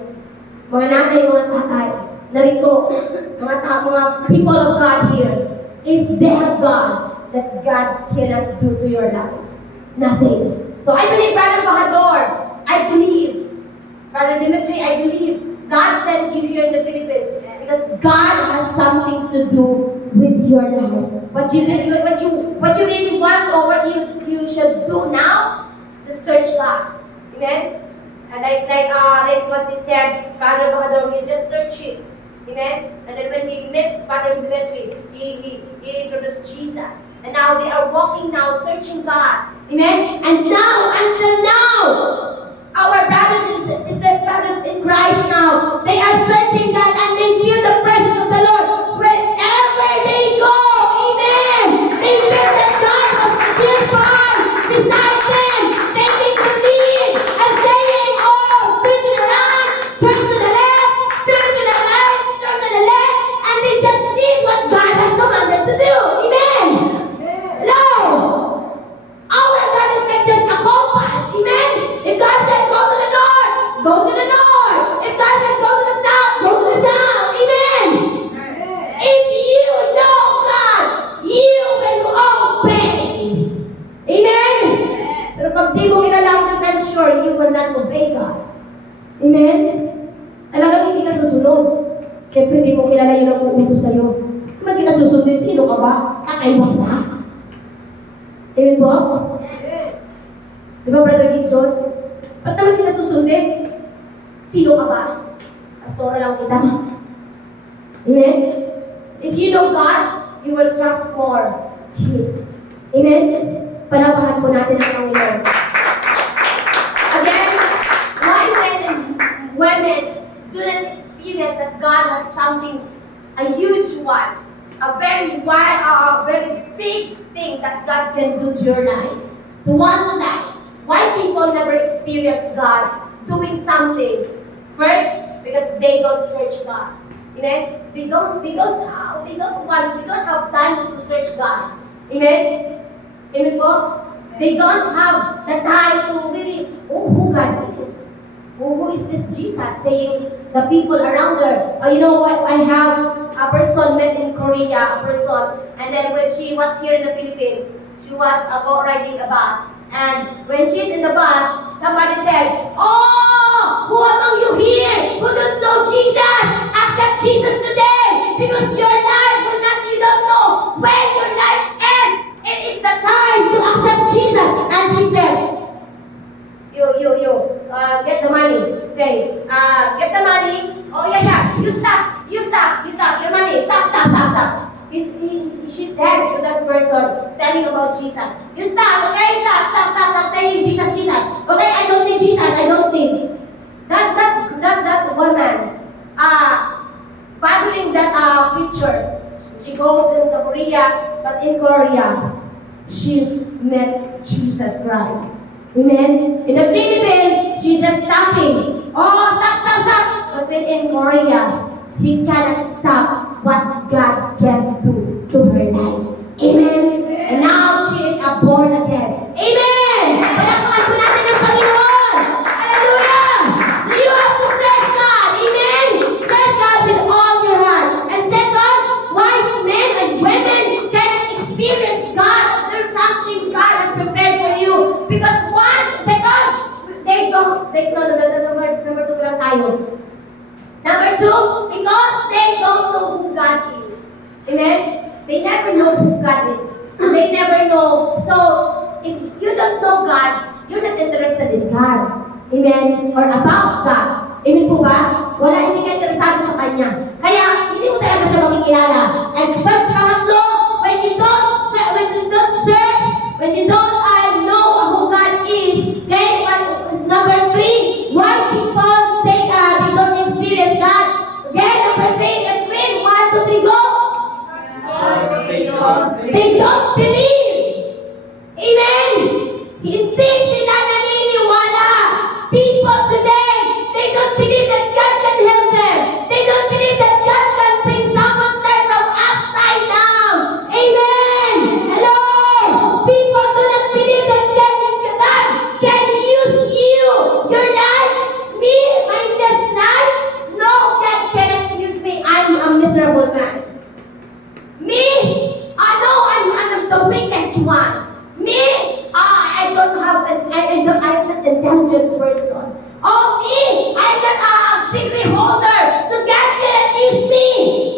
Mga nanay, mga tatay, narito, mga people of God here, is there God that God cannot do to your life? Nothing. So I believe, Brother Bahador, I believe, Brother Dimitri, I believe God sent you here in the Philippines because God has something to do with your life. What you really want or what you should do now, just search God. Amen? And like what he said, Brother Bahador, he's just searching. Amen? And then when he met Brother Dimitri, he introduced Jesus. And now they are walking now, searching God. Amen? And now, until now, our brothers and sisters, brothers in Christ now, they are searching God and they feel the presence of the Lord wherever they go. Amen? They feel that God was nearby, beside them, taking the lead and saying, oh, turn to the right, turn to the left, turn to the right, turn to the left, and they just did what God has commanded to do. Amen? Hello? Our God is not just a compass. Amen? If God said go to the north, go to the north. If God said go to the south, go to the south. Amen? If you know God, you will obey. Amen? Pero pag di mo kilala ang Diyos, I'm sure you will not obey God. Amen? Talagang hindi ka susunod. Siyempre, hindi mo kilala yun ang uutos sa'yo. Kung hindi ka susundin, sino ka ba? Kakaiba ka? Amen po? Di ba, Brother Gidjon? Ba't naman kita susundin? Sino ka ba? Pastora lang kita. Amen? If you know God, you will trust more Him. Amen? Palapakan po natin ang Panginoon. Again, why men and women do not experience that God has something, a huge one, a very wide, a very big thing that God can do to your life, to one's life. Why people never experience God doing something? First, because they don't search God. Amen? They don't have time to search God. Amen? Amen po? They don't have the time to really, who God is. Who is this Jesus? Saying the people around her. You know what? I have a person met in Korea, and then when she was here in the Philippines, she was riding a bus. And when she's in the bus, somebody said, "Oh, who among you here who don't know Jesus? Accept Jesus today, because your life will not, you don't know when your life ends. It is the time to accept Jesus." And she said, get the money. Okay, get the money. Oh, yeah. You stop. Your money. Stop. She said to that person telling about Jesus, "You stop, okay? Stop saying Jesus. Okay, I don't need Jesus. I don't need." That woman, bothering that picture. She go to Korea, but in Korea, she met Jesus Christ. Amen. In the Philippines, she's just stopping. Oh, stop. But in Korea, he cannot stop what God can do to her life. Amen. And now she is a born again. Amen. Palakpakan po natin ang Panginoon. Hallelujah. So you have to search God. Amen. Search God with all your heart. And second, why men and women can experience God? There's something God has prepared for you. Because number two lang tayo. Number two, because they don't know who God is. Amen? They never know who God is. They never know. So, if you don't know God, you're not interested in God. Amen? Or about God. Amen po ba? Hindi ka interesado sa Kanya. Kaya, hindi mo talaga siya makikilala. And pangatlo, when you don't search, when you don't know who God is, okay? Number three, why people they don't experience God? Okay, number three, let's read 1, 2, 3, go. They don't believe. Amen. Hindi sila naniniwala. People today, they don't believe that God can help them. They don't believe that God can bring someone's life from upside down. Amen. Hello. People do not believe that God can use you, your life, me, my best life. No, God cannot use me. I'm a miserable man. Me, I'm the weakest one. Me, I'm not an intelligent person. Oh, me, I'm not a degree holder. So God cannot use me.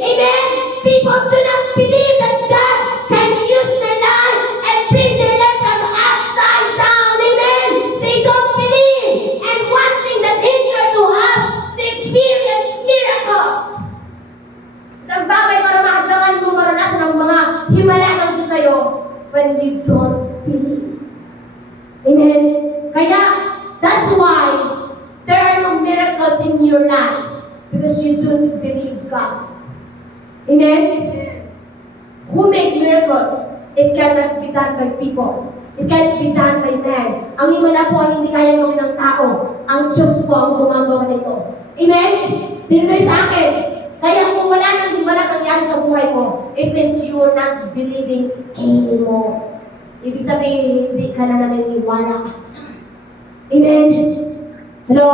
Amen. People do not believe that God can use their life and bring their life from upside down. Amen. They don't believe. And one thing that hinders to us to experience miracles. Isang bagay para mahadlangan mo maranasan ang mga himala ng Diyos sa'yo when you don't believe. Amen. Kaya, that's why there are no miracles in your life because you don't believe God. Amen. Who make miracles? It cannot be done by people. It can't be done by man. Ang himala po ay hindi kaya gawin ng tao. Ang Diyos po ang gumagawa nito. Amen? Dito sa akin. Kaya kung wala nang himala nangyari sa buhay mo, it means you're not believing anymore. Ibig sabihin, hindi ka na naniniwala. Amen? Hello?